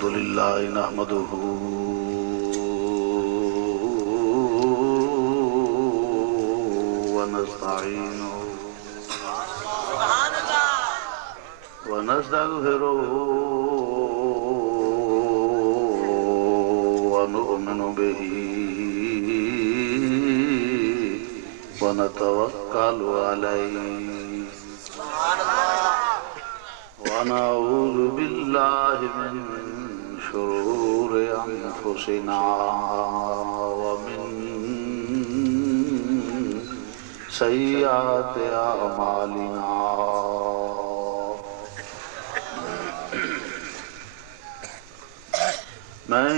الحمد لله نحمده ونستعينه ونستغفره ونؤمن به ونتوكل عليه ونعوذ بالله من شرور أنفسنا ومن سيئات أعمالنا من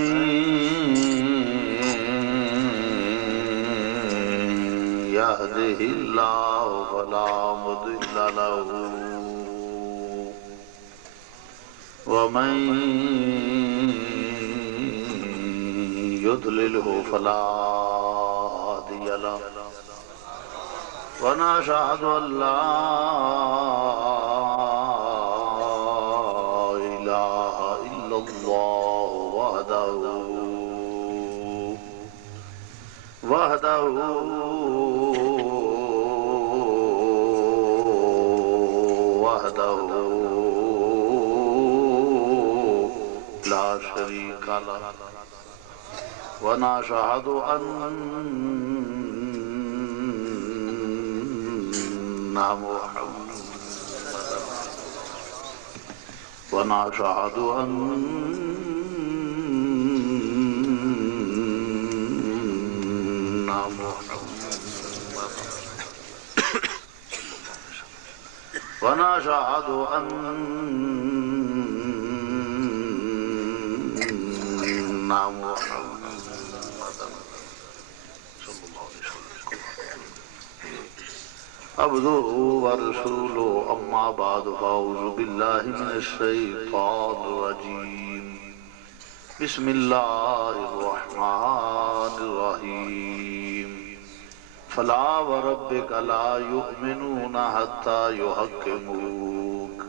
يهده الله فلا مضل له ومن يضلله فلا هادي له ونشهد أن لا إله إلا الله وحده لا شريك له ونشهد أن ونشهد أن عبده ورسوله أما بعد فأعوذ بالله من الشيطان الرجيم بسم الله الرحمن الرحيم فلا وربك لا يؤمنون حتى يحكموك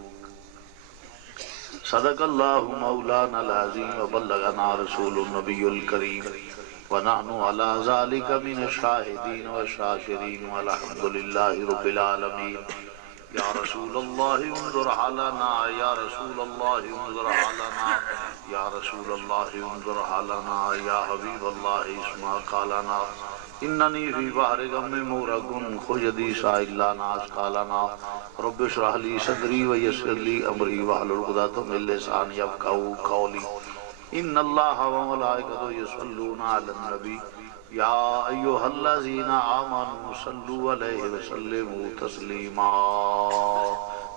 صدق الله مولانا العظيم وبلغنا رسول النبي الكريم ونحن على ذلك من الشاهدين والشاكرين والحمد لله رب العالمين يا رسول الله انظر حالنا يا رسول الله انظر حالنا يا رسول الله انظر حالنا يا حبيب الله اسمع قالنا إنني في بحر غم مغرق خجدي سائل لا ناس قالنا رب اشرح لي صدري ويسر لي أمري واحلل عقدة من لساني يفقهوا قولي إن الله وملائكته يصلون على النبي يا أيها الذين آمنوا صلوا عليه وسلموا تسليما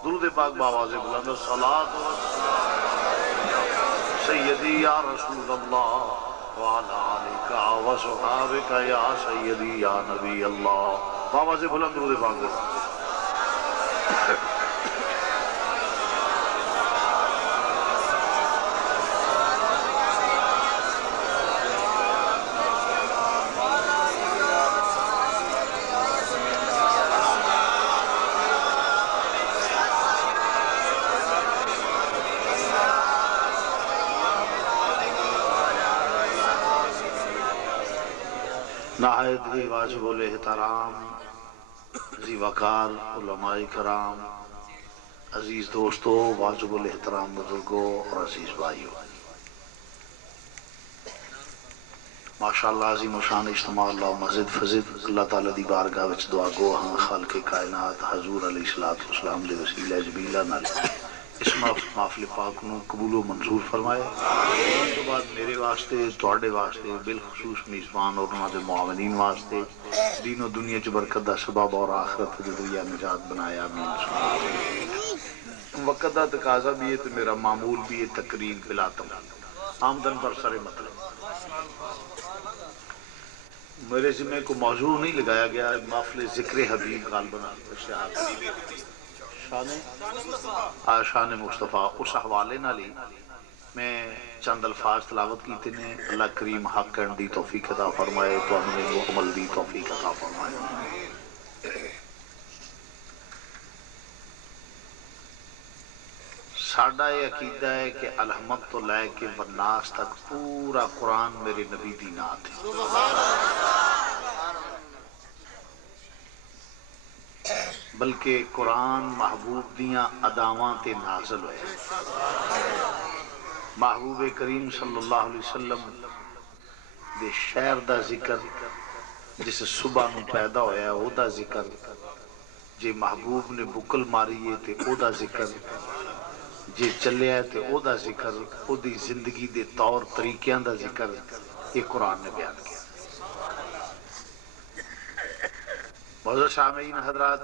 درود پاک بآواز بلند الصلاة والسلام سيدي يا رسول الله وعلى آلك وصحابك يا سيدي يا نبي الله بآواز بلند درود پاک نہایت ہی واجب الاحترام ذی وقار علماء کرام عزیز دوستو واجب الاحترام بزرگوں اور عزیز بھائیوں ماشاءاللہ عظیم و شان اجتماع اللہ مزید فضد اللہ تعالیٰ دی بارگاہ وچ دعا گو ہاں خالق کائنات حضور علیہ السلام دے وسیلہ جبیلہ نال اس محفل پاک نو قبول و منظور فرمائے اس کے بعد میرے واسطے تواڈے واسطے بالخصوص میزبان اور انہاں دے معاونین واسطے دین و دنیا چ برکت دا سبب اور آخرت دے ذریعہ نجات بنایا آمین وقت دا تقاضا بھی ہے تو میرا معمول بھی ہے تقریر بلا تمام آمدن پر سر مطلب میرے ذمہ کو موضوع نہیں لگایا گیا محفل ذکر حبیب غالباً شان مصطفیٰ اس حوالے نہ لی میں چند الفاظ تلاوت کیتے نے اللہ کریم حق کرن دی توفیق عطا فرمائے تو ہمیں وہ عمل دی توفیق عطا فرمائے ساڈا یہ عقیدہ ہے کہ الحمد تو لے کے والناس تک پورا قرآن میرے نبی دی نعت ہے. بلکہ قرآن محبوب دیاں اداواں تے نازل ہوئے. محبوب کریم صلی اللہ علیہ وسلم دے شہر دا ذکر، جس صبح نو پیدا ہویا ہے او دا ذکر، جے محبوب نے بکل ماری ہے تے او دا ذکر، جے چلے ہے تے او دا ذکر، او دی زندگی دے طور طریقیاں دا ذکر، یہ قرآن نے بیان کیا. معزز سامعین حضرات،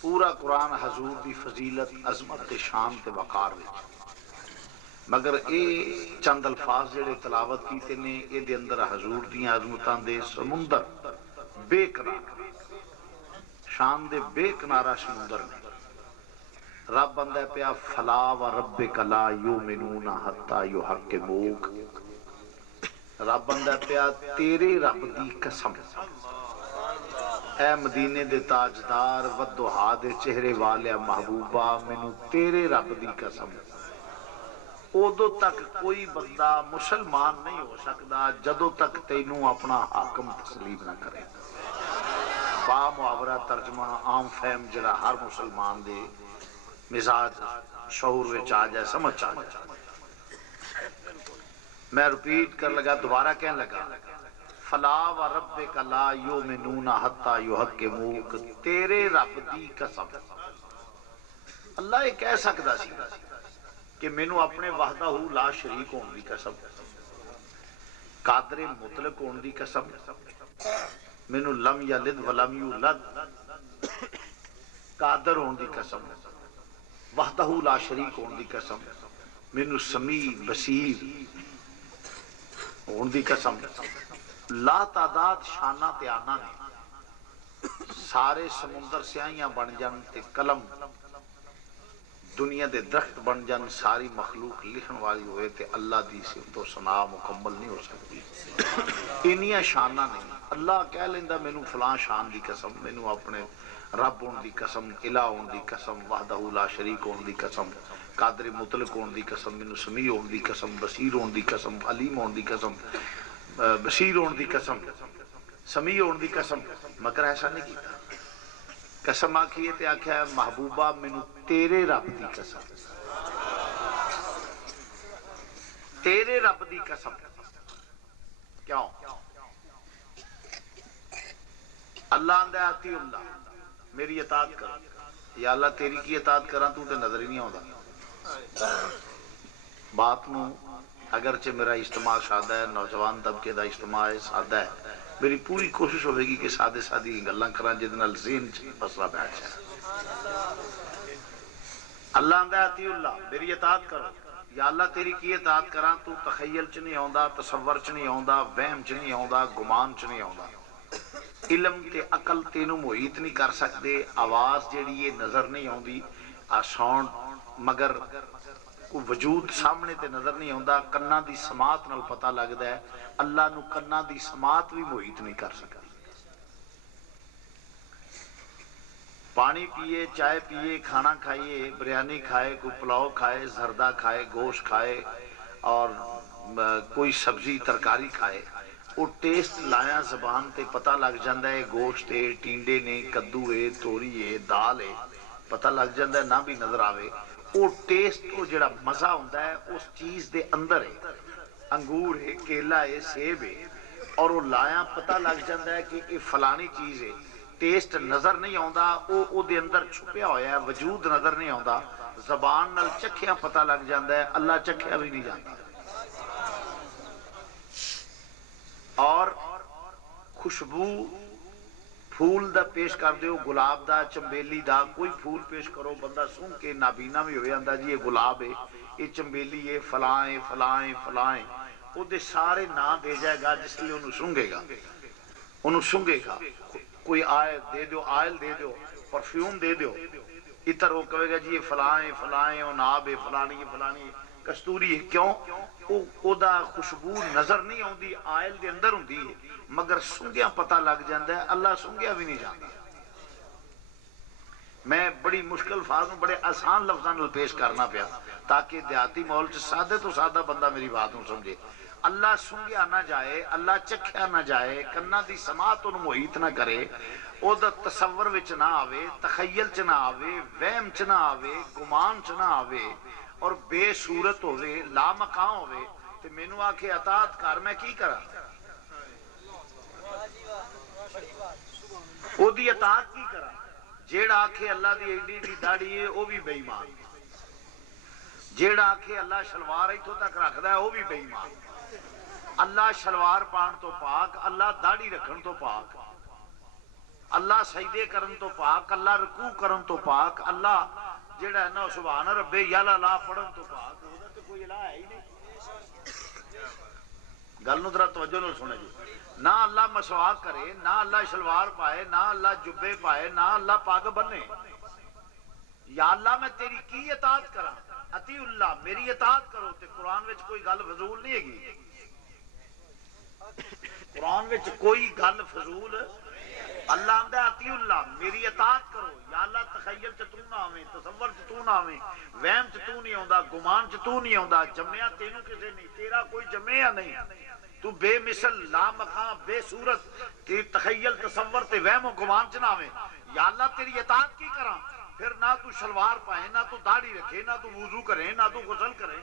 پورا قرآن حضور دی فضیلت، عظمت تے شان تے وقار وچ، مگر اے چند الفاظ جڑے تلاوت کیتے نے اے دے اندر حضور دیاں عظمتاں دے سمندر بے کنارہ، شان دے بے کنارہ سمندر نے. رب بندہ پیا فلا و ربک لا یؤمنون حتی یحکموک. رب بندہ پیا تیرے رب دی قسم، اے مدینے دے تاجدار والضحیٰ دے چہرے والے محبوبہ، مینوں تیرے رب دی قسم، ادو تک کوئی بندہ مسلمان نہیں ہو سکتا جدو تک تینوں اپنا حاکم تسلیم نہ کرے. با محاورہ ترجمہ عام فہم جڑا ہر مسلمان دے مزاج شعور وچ آ جائے، سمجھ آ جائے. میں ریپیٹ کر لگا، دوبارہ کہنے لگا، فلا و ربک لا یؤمنون حتی یحکموک، تیرے رب دی قسم. اللہ یہ کہہ سکتا سی کہ مینوں اپنے وحدہ لا شریک ہون دی قسم، قادر مطلق ہون دی قسم، مینوں لم یلد ولم یولد قادر ہون دی قسم، وحدہ لا شریک ہون دی قسم، مینوں سمیع بصیر ہون دی قسم. لا تعداد شانہ تے آنا نے، سارے سمندر سیاہیاں بن جان تے قلم دنیا دے درخت بن جان، ساری مخلوق لکھن والی ہوئے تے اللہ دی صفت و ثنا مکمل نہیں ہو سکتی. انیاں شانہ نہیں. اللہ کہہ لیندہ مینوں فلاں شان دی قسم، مینوں اپنے رب ہون دی قسم، الہ ہون دی قسم، وحدہ لا شریک ہون دی قسم، قادر مطلق ہون دی قسم، مینوں سمیع ہون دی قسم، بصیر ہون دی قسم، علیم ہون دی قسم، بصیر ہون دی قسم، سمیع ہون دی قسم. مگر ایسا نہیں کیتا. قسم آکھیے تے آکھیا محبوبہ مینوں تیرے رب دی قسم، تیرے رب دی قسم. کیوں؟ اللہ اندہ آتی اللہ میری اطاعت کر. یا اللہ تیری کی اطاعت کراں تو تے نظر ہی نہیں آتا. بات نو اگرچہ میرا اجتماع سادہ ہے، نوجوان طبقے دا اجتماع ہے، سادہ ہے، میری پوری کوشش ہوئے گی کہ سادے سادی گلاں کراں جے نال ذہن چ مسئلہ بیٹھ جائے. اللہ اندہ آتی اللہ میری اطاعت کرو. یا اللہ تیری کی اطاعت کراں تو تخیل چ نہیں آوندا، تصور چ نہیں آوندا، وہم چ نہیں آوندا، گمان چ نہیں آوندا. علم تے عقل تینوں محیط نہیں کر سکتے. آواز جیڑی یہ نظر نہیں آوندی، ساؤنڈ مگر کو وجود سامنے تے نظر نہیں آوندا. کنا دی سماعت نال پتہ لگدا ہے. اللہ نو کنا دی سماعت بھی محیط نہیں کر سکتی. پانی پیے، چائے پیے، کھانا کھائیے، بریانی کھائے، کوئی پلاؤ کھائے، زردہ کھائے، گوشت کھائے اور کوئی سبزی ترکاری کھائے، وہ ٹیسٹ لایا زبان تے پتہ لگ جاندہ ہے گوشت ہے، ٹینڈے نے، کدو ہے، توری ہے، دال ہے، پتہ لگ جاندہ ہے نہ بھی نظر آوے. وہ ٹیسٹ وہ جڑا مزہ ہوندہ ہے اس چیز دے اندر ہے. انگور ہے، کیلا ہے، سیب ہے، اور وہ لایا پتہ لگ جاندہ ہے کہ یہ فلانی چیز ہے. ٹیسٹ نظر نہیں آوندا، او دے اندر چھپیا ہویا ہے، وجود نظر نہیں آوندا. زبان نال چکھیاں پتہ لگ جاندہ ہے، اللہ چکھیا بھی نہیں جاندا. اور خوشبو پھول دا پیش کر دیو، گلاب دا، چمبیلی دا، کوئی پھول پیش کرو بندہ سن کے نابینا بھی ہوئے اندہ جی یہ گلاب ہے، یہ چمبیلی ہے، فلائیں فلائیں فلائیں، وہ دے سارے نا دے جائے گا جس لئے انہوں سنگے گا. انہوں سنگے گا. کوئی آئل دے دیو، آئل دے دیو، پرفیوم دے دیو، اتر وہ کہے گا جی یہ فلائیں فلائیں، وہ ناب ہے فلانی فلانی کستوری ہے. کیوں؟ او دا خوشبو نظر نہیں ہوندی، آئل دے اندر ہوندی ہے، مگر سنگیاں پتہ لگ جاندہ ہے. اللہ سنگیا بھی نہیں جاندہ. میں بڑی مشکل الفاظ میں بڑے آسان لفظاں نال پیش کرنا پیا تاکہ دیہاتی ماحول چ سادے تو سادہ بندہ میری بات نو سمجھے۔ اللہ سنگیا نہ جائے، اللہ چکھیا نہ جائے، کنا دی سماعت انہوں محیط نہ کرے، او دا تصور وچ نہ آوے، تخیل چ نہ آوے، وہم چ نہ آوے، گمان چ نہ آوے اور بے صورت ہوئے، لا مقام ہوئے تے مینوں آکھے اطاعت کر، میں کی کراں؟ او دی اطاعت کی کراں؟ جیڑا آکھے اللہ دی ایڈی ایڈی داڑھی ہے او بھی بے ایمان، جیڑا آکھے اللہ شلوار ایتھوں تک رکھدا ہے او بھی بے ایمان۔ اللہ شلوار پان تو پاک، اللہ داڑھی رکھن تو پاک، اللہ سجدے کرن تو پاک، اللہ رکوع کرن تو پاک، اللہ جیڑا ہے نا سبحان ربی یالا لا پڑھن تو پاک، وہ تو کوئی الہ ہے ہی نہیں۔ گل نو ذرا توجہ نال سنے جی، نہ اللہ مسواک کرے، نہ اللہ شلوار پائے، نہ اللہ جبے پائے، نہ اللہ پاگ بنے۔ یا اللہ میں تیری کی اطاعت کراں؟ اطیع اللہ، میری اطاعت کرو۔ تے قرآن وچ کوئی گل فضول نہیں ہے گی، قرآن وچ کوئی گل فضول، اللہ آندا اطیع اللہ، میری اطاعت کرو۔ یا اللہ تخیل چ تو نہ آویں، تصور چ تو نہ آویں، وہم چ تو نہیں آوندا، گمان چ تو نہیں آوندا، جمیا تینوں کسے نہیں، تیرا کوئی جمیا نہیں، تو بے مثل، لا مقام، بے صورت، تیری تخیل تصور تے وہم و گمان چ نہ آویں۔ یا اللہ تیری اطاعت کی کراں؟ پھر نہ تو شلوار پائے، نہ تو داڑھی رکھے، نہ تو وضو کرے، نہ تو غسل کرے،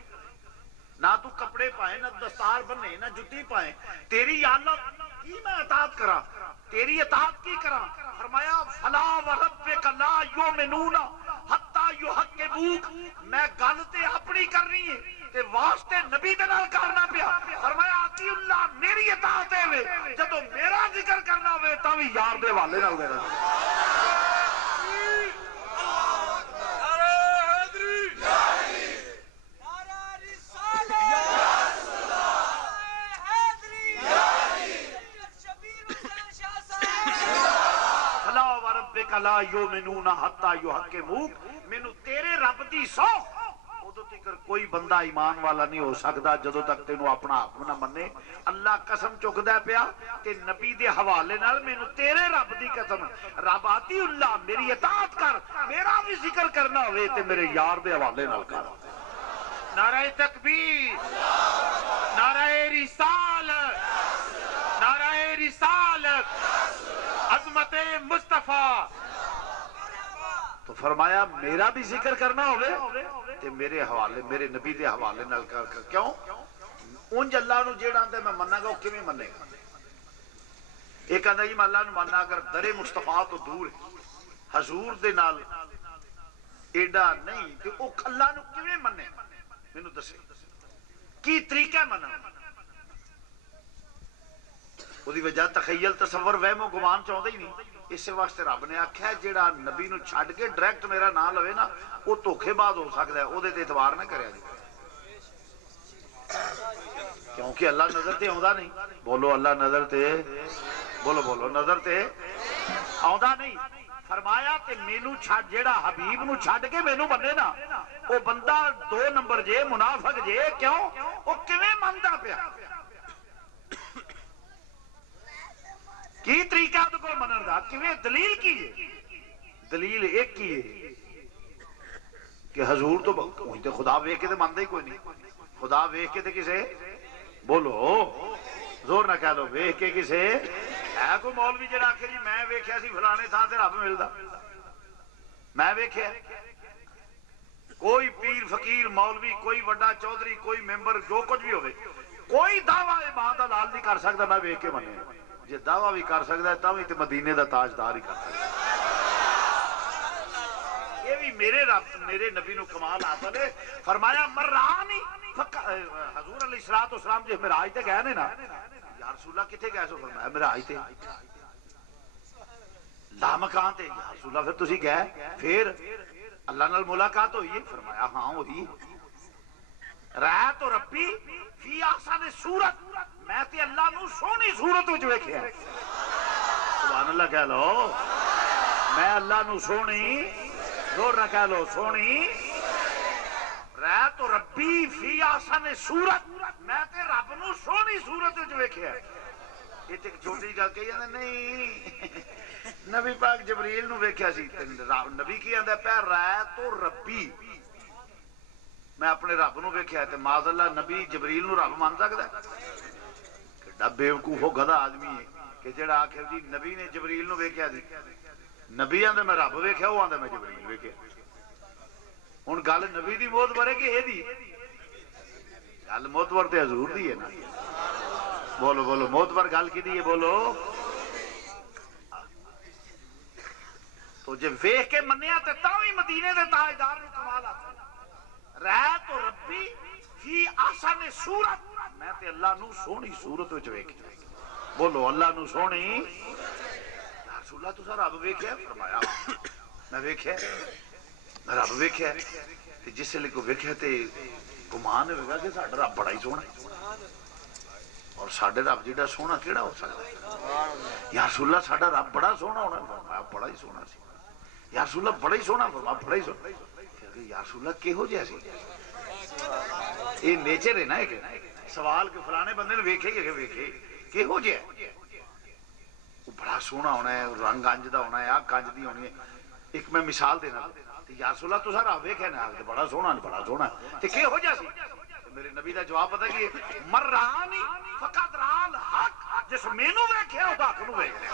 نہ تو کپڑے پائے، نہ دستار بنے، نہ جتی پائے، تیری یا اللہ کی میں اطاعت کراں؟ تیری اطاعت کی کراں؟ فرمایا فلا وربک لا یؤمنون حتی یحکموک، میں گل تے اپنی کرنی ہے تے واسطے نبی دے نال کرنا پیا۔ فرمایا اطیع اللہ، میری اطاعت ہے جدوں میرا ذکر کرنا ہوئے تاں وی یار دے حوالے نال کرنا۔ لا یؤمنون حتی یحکموک، مینوں تیرے رب دی سو ادو تک کوئی بندہ ایمان والا نہیں ہو سکتا جدو تک تینوں اپنا آپ نہ منے۔ اللہ قسم چکدا پیا تے نبی دے حوالے نال مینوں تیرے رب دی قسم، رب اطیع اللہ، میری اطاعت کر، میرا بھی ذکر کرنا ہوئے تے میرے یار دے حوالے نال کر۔ نعرہ تکبیر، نعرہ رسالت، نعرہ رسالت، عظمت مصطفیٰ۔ تو فرمایا میرا بھی ذکر کرنا ہوئے تے میرے حوالے، میرے نبی دے حوالے نال کر۔ کیوں؟ انج اللہ نو جیڑا آندا میں مننا گا وہ کیویں منے گا؟ ایک آندا جی میں اللہ نو مننا اگر در مصطفیٰ تو دور ہے، حضور دے نال ایڈا نہیں تے او اللہ نو کیویں منے؟ مینوں دسے کی طریقہ منا؟ وہ دی وجہ تخیل تصور وہم و گمان چاہتا ہی نہیں۔ اس واسطے رب نے آکھیا جیڑا نبی نو چھڈ کے ڈائریکٹ میرا نام لوے نا وہ دھوکھے باز ہو سکتا ہے، او دے اعتبار نہ کریا جی، کیونکہ اللہ نظر تے آوندا نہیں۔ بولو اللہ نظر تے، بولو بولو نظر تے آوندا نہیں۔ فرمایا تے مینوں چھڈ، جیڑا حبیب نو چھڈ کے مینوں منے نا او بندہ دو نمبر جے، منافق جے۔ کیوں؟ او کیویں مندا پیا؟ کی طریقہ تو کو منن دا؟ کیویں؟ دلیل کی ہے؟ دلیل ایک کی ہے کہ حضور تو وہی تے خدا ویکھ کے تے مندا ہی کوئی نہیں۔ خدا ویکھ کے تے کسے، بولو زور نہ کہہ لو، ویکھ کے کسے ہے کوئی مولوی جڑا آکھے جی میں ویکھیا سی فلانے تھاں تے رب ملدا، میں ویکھیا؟ کوئی پیر فقیر مولوی، کوئی وڈا چودھری، کوئی ممبر، جو کچھ بھی ہوئے، کوئی دعویٰ ایمان دا لال نہیں کر سکتا میں ویکھ کے منے۔ جے دعویٰ بھی کر سکتا ہے تاں بھی تے مدینے دا تاجدار ہی کر سکتا ہے۔ یہ بھی میرے رب، میرے نبی نو کمال حاصل ہے۔ فرمایا مرانی حضور علیہ السلام جے معراج تے گئے نے نا، یا رسول اللہ کتھے گئے سو؟ فرمایا معراج تے، لامکان تے۔ یا رسول اللہ پھر تسی گئے، پھر اللہ نال ملاقات ہوئی؟ فرمایا ہاں ہوئی۔ رأیت ربی فی احسن صورت، میں تے اللہ نو سونی صورت وچ ویکھیا۔ سبحان اللہ کہہ لو، میں اللہ نو سونی، زور نہ کہہ لو سونی، رأیت ربی فی احسن صورت، میں تے رب نو سونی صورت وچ ویکھیا۔ یہ تے چھوٹی گل کہی جاندے نہیں، نبی پاک جبریل نو ویکھیا سی، نبی کی آندا پیا رات تو ربی، میں اپنے رب نو ویکھیا تے معاذ اللہ نبی جبریل نو رب مان سکدا ہے؟ کڈا بیوقوف و گدھا آدمی ہے کہ جڑا آکھے جی نبی نے جبریل نو ویکھیا سی، نبی آندا میں رب ویکھیا، وہ آندا میں جبریل ویکھیا۔ ہن گل نبی دی موت برے کہ اے دی؟ گل موتبر تے حضور دی ہے نا۔ بولو بولو موتبر گل کی دی ہے؟ بولو۔ تو جے ویکھ کے منیا تے تاوی مدینے دے تاجدار نو کمال آتا۔ رات و ربی فی احسن صورت، میں تے اللہ نو سونی صورت وچ ویکھیا۔ بولو اللہ نو سونی۔ یا رسول اللہ تساں رب ویکھیا؟ فرمایا میں ویکھیا، میں رب ویکھیا۔ تے جس لے کو ویکھیا تے گمان ہوگا کہ ساڈا رب بڑا ہی سونا ہے، اور ساڈے رب جیڑا سونا کیڑا ہو سکتا ہے؟ یا رسول اللہ ساڈا رب بڑا سونا ہونا؟ فرمایا بڑا ہی سونا سی۔ یا رسول اللہ بڑا ہی سونا؟ فرمایا بڑا ہی سونا۔ یا رسول اللہ کہو جہا سی؟ یہ نیچر ہے نا، ایک سوال کہ فلانے بندے نے ویکھے کہ ویکھے کہو جہا؟ وہ بڑا سونا ہونا ہے، رنگ انج دا ہونا ہے، اکھ انج دی ہونی ہے۔ ایک میں مثال دینا، یا رسول اللہ تساں رب ویکھیا نا؟ بڑا سونا، بڑا سونا تے کہو جہا سی؟ میرے نبی دا جواب پتہ کی ہے؟ مر رانی فقط رال حق، جس مینوں ویکھیا او حق نو ویکھ لیا۔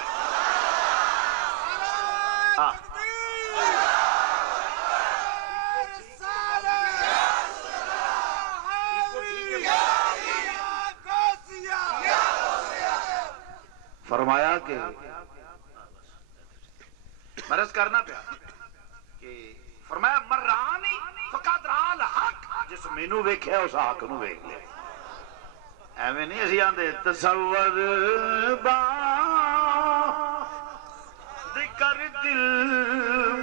فرمایا کہ مرض کرنا پیا کہ فرمایا مرانی فقط رال حق، جس مینوں ویکھیا اس حق نو ویکھ لیا۔ ایویں نہیں اسی آندے تصور با ذکر دل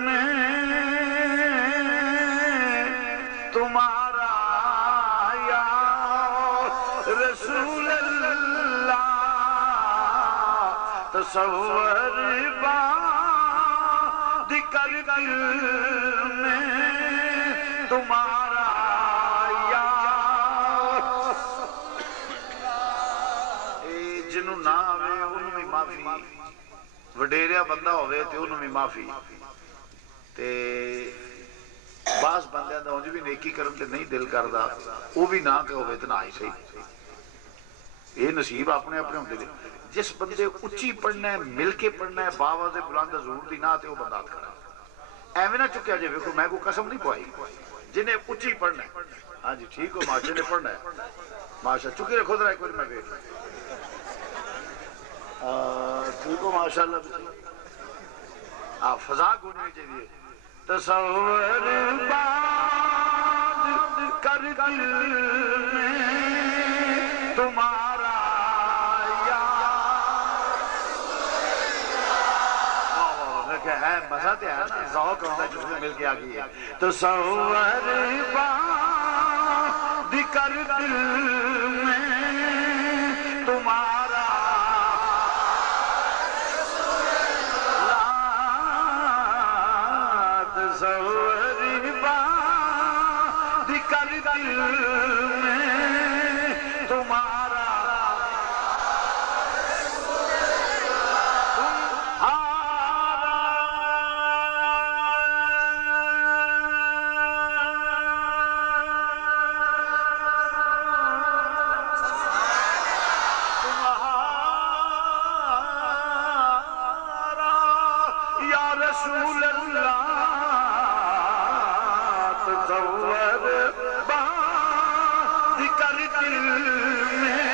میں تمہارا یا رسول اللہ، تصور با ذکر دل میں تمہارا یا جنوں نہ آوے انہوں بھی معافی، وڈیریا بندہ ہوئے تے انہوں بھی معافی، تے بعض بندیاں دا انج بھی نیکی کرن تے نہیں دل کردا، وہ بھی نہ کہ ہوئے تے نہ ہی صحیح۔ یہ نصیب اپنے اپنے ہوندے دے۔ جس بندے اچھی پڑھنا ہے، مل کے پڑھنا ہے، باواز بلند حضور دی نہ تے وہ بندہ کرا۔ ایویں نہ چکیا جے ویکھو میں کوئی قسم نہیں پوائی، جنہیں اچھی پڑھنا ہے، ہاں جی ٹھیک ہو ماشاء نے پڑھنا ہے، ماشاء چکی رکھو ذرا ایک بار میں ویکھ ٹھیک ہو ماشاء اللہ، آپ فضا گونجنی چاہیے۔ تصور بات کر دل میں تمہارا یا ہے مزہ تے ہے نا، ذوق ہوتا ہے جس میں مل کے آگئی ہے۔ تصور بات کر دل میں تمہارا تصور بات کر دل میں تمہارا یا رسول اللہ، تصور بات کر دل میں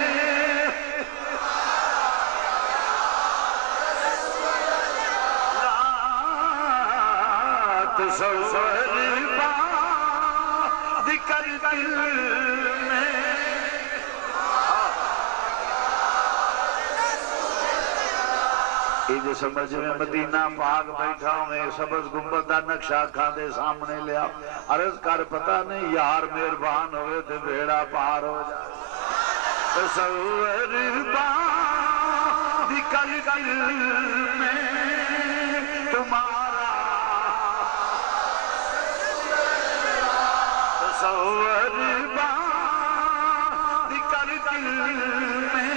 تصور بات کر دل میں یہ سمجھ میں مدینہ پاک بیٹھا ہوں، سبز گنبد دا نقشہ کھاندے سامنے لیا، عرض کر پتہ نہیں یار مہربان ہوئے تے بیڑا پار ہو جائے۔ تصور بات کر دل میں تمہارا، تصور بات کر دل میں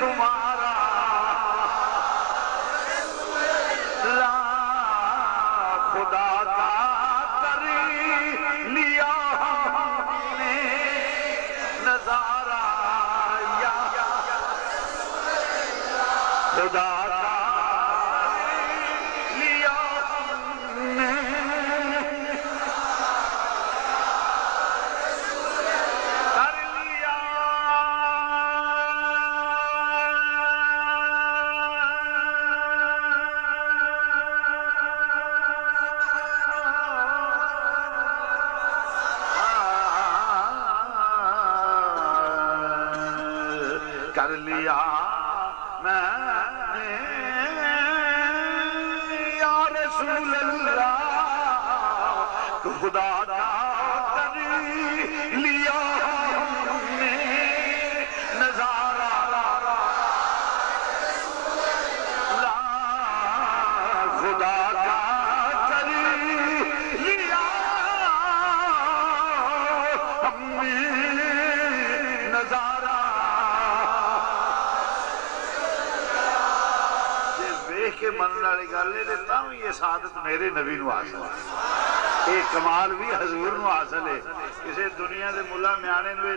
تمہارا خدا کا لیا ہم نے کر لیا کر لیا میں نے یا رسول اللہ خدا کا کر لیا ہم نے نظارہ خدا کا کر لیا ہم نے نظارہ کہ منن والی گل ہے دیتا ہوں یہ سعادت میرے نبی نو حاصل ہے یہ کمال بھی حضور نو حاصل ہے کسی دنیا دے ملا میانے نو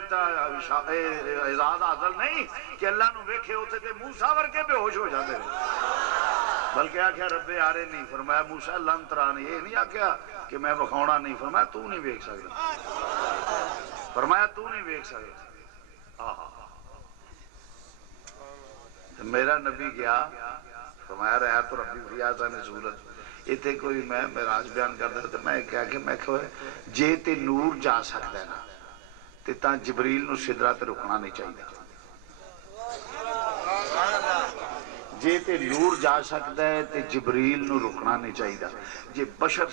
اعزاز حاصل نہیں کہ اللہ نو ویکھے اوتھے تے موسیٰ ورگے بے ہوش ہو جاندے بلکہ آکھیا رب آرے نہیں فرمایا موسیٰ لن ترانی یہ نہیں آکھیا کہ میں بخونا نہیں فرمایا تو نہیں ویکھ سکتا فرمایا تو نہیں ویکھ سکتا میرا نبی گیا فرمایا رہا تو ربی فریاضہ نے صورت اتنے کوئی میں راج بیان کرتا ہے تو میں کہا کہ میں کہا جے تے نور جا سکتا ہے نا تے تاں جبریل نو سدرہ تے رکنا نہیں چاہیے جے تے نور جا سکتا ہے تے جبریل نو رکنا نہیں چاہیے جے بشر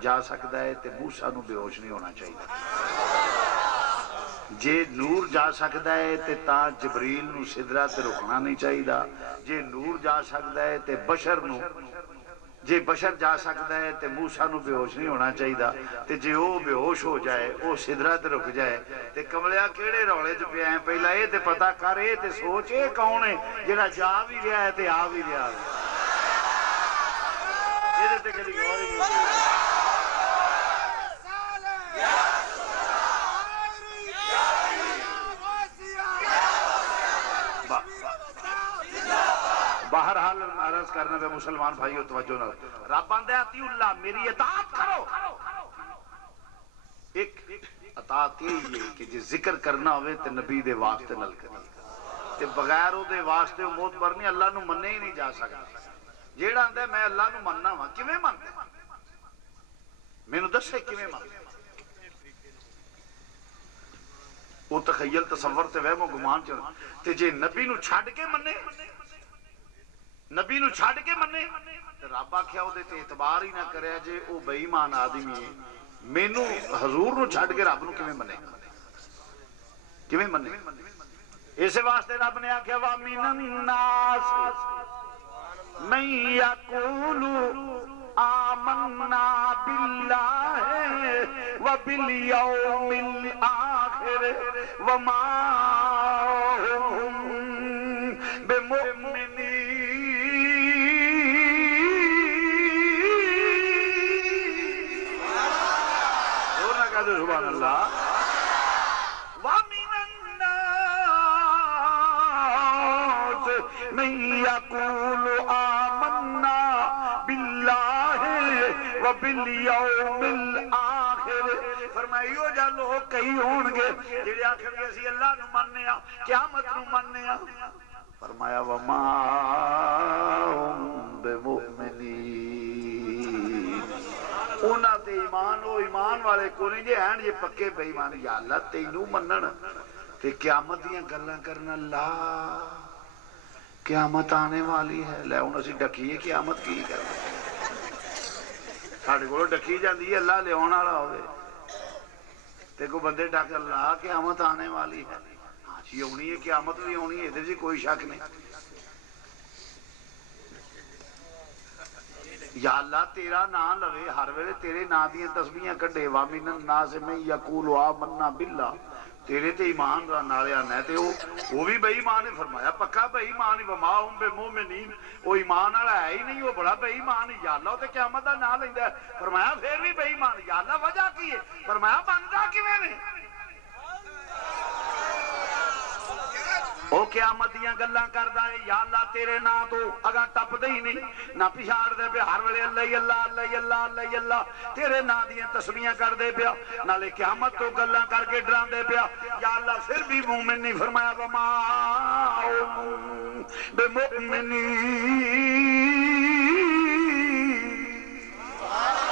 جا سکتا ہے تے موسیٰ نو بے ہوش نہیں ہونا چاہیے جے نور جا سکتا ہے تے تاں جبریل نو سدرہ تے رکنا نہیں چاہیے جے نور جا سکتا ہے تے بشر نو جے بشر جا سکتا ہے تے موسیٰ نو بے ہوش نہیں ہونا چاہیے تے جے او بے ہوش ہو جائے او سدرہ تے رک جائے تے کملیا کیڑے رولے جو پہ آئیں پہلا اے تے پتہ کر اے تے سوچ اے کون ہے جڑا جا بھی رہا ہے تے آ بھی رہا ہے یہ تے کدی غور ہی نہیں بہرحال عرض کرنا بے مسلمان بھائیو توجہ نہ رب آندے اطیع اللہ میری اطاعت کرو ایک اطاعت یہ کہ جی ذکر کرنا ہوئے تے نبی دے واسطے نل کرنا تے بغیر او دے واسطے موت برنی اللہ نو مننے ہی نہیں جا سکتا جیڑا آندے میں اللہ نو مننا ہوا کیویں منتے میں نو دسے کیویں منتے وہ تخیل تصور تے وہم و گمان چل تے جے نبی نو چھڑ کے مننے نبی نو چھڑ کے مننے رب آکھیا او دے تے اعتبار ہی نہ کرے جے او بے ایمان آدمی ہے مینوں حضور نو چھڑ کے رب نو کیویں منے کیویں منے اس واسطے رب نے آکھیا وا من الناس من یقول آمنا باللہ وبالیوم الآخر وما هم بمؤمنین سبحان اللہ وَمِنَ النَّاسِ مَن يَقُولُ آمَنَّا بِاللَّهِ وَبِالْيَوْمِ الْآخِرِ فرمائیو جا لوگ کئی ہونگے جڑے آخر کے اسی اللہ نو مننے ہاں قیامت نو مننے ہاں فرمایا وَمَا هُمْ بِمُؤْمِنِينَ اونا تے ایمان او ایمان والے کو نہیں جے ہیں یہ پکے بے ایمان یا اللہ تینوں منن تے قیامت دیاں گلاں کرنا لا قیامت آنے والی ہے لے انہوں سے ڈکیے قیامت کی کرنا ساڑھے کو ڈکی جاندی ہے اللہ لے آنا رہا ہوئے تے کو بندے ڈاک اللہ قیامت آنے والی ہے ہاں جی ہونی ہے قیامت بھی ہونی ہے ادھر جی کوئی شک نہیں یا اللہ تیرا نام لوے ہر ویلے تیرے نام دیاں تسبیحاں کڈے وامن الناس من یقول آمنا باللہ تیرے تے ایمان نالے آنا ہے تے وہ بھی بے ایمان ہے فرمایا پکا بے ایمان ہے وما ہم بے مومنین وہ ایمان والا ہے ہی نہیں وہ بڑا بے ایمان ہے یا اللہ تے قیامت دا نام لیندا ہے فرمایا پھر بھی بے ایمان یا اللہ وجہ کی ہے فرمایا بندا کیویں نے او قیامت دیاں گلاں کردا ہے یا اللہ تیرے نام تو اگاں ٹپدا ہی نہیں نہ پچھاڑ دے پیا ہر ویلے اللہ اللہ اللہ اللہ اللہ اللہ تیرے نام دیاں تسبیحاں کر دے پیا نالے قیامت تو گلاں کر کے ڈراندے پیا یا اللہ پھر بھی مومن نہیں فرمایا وما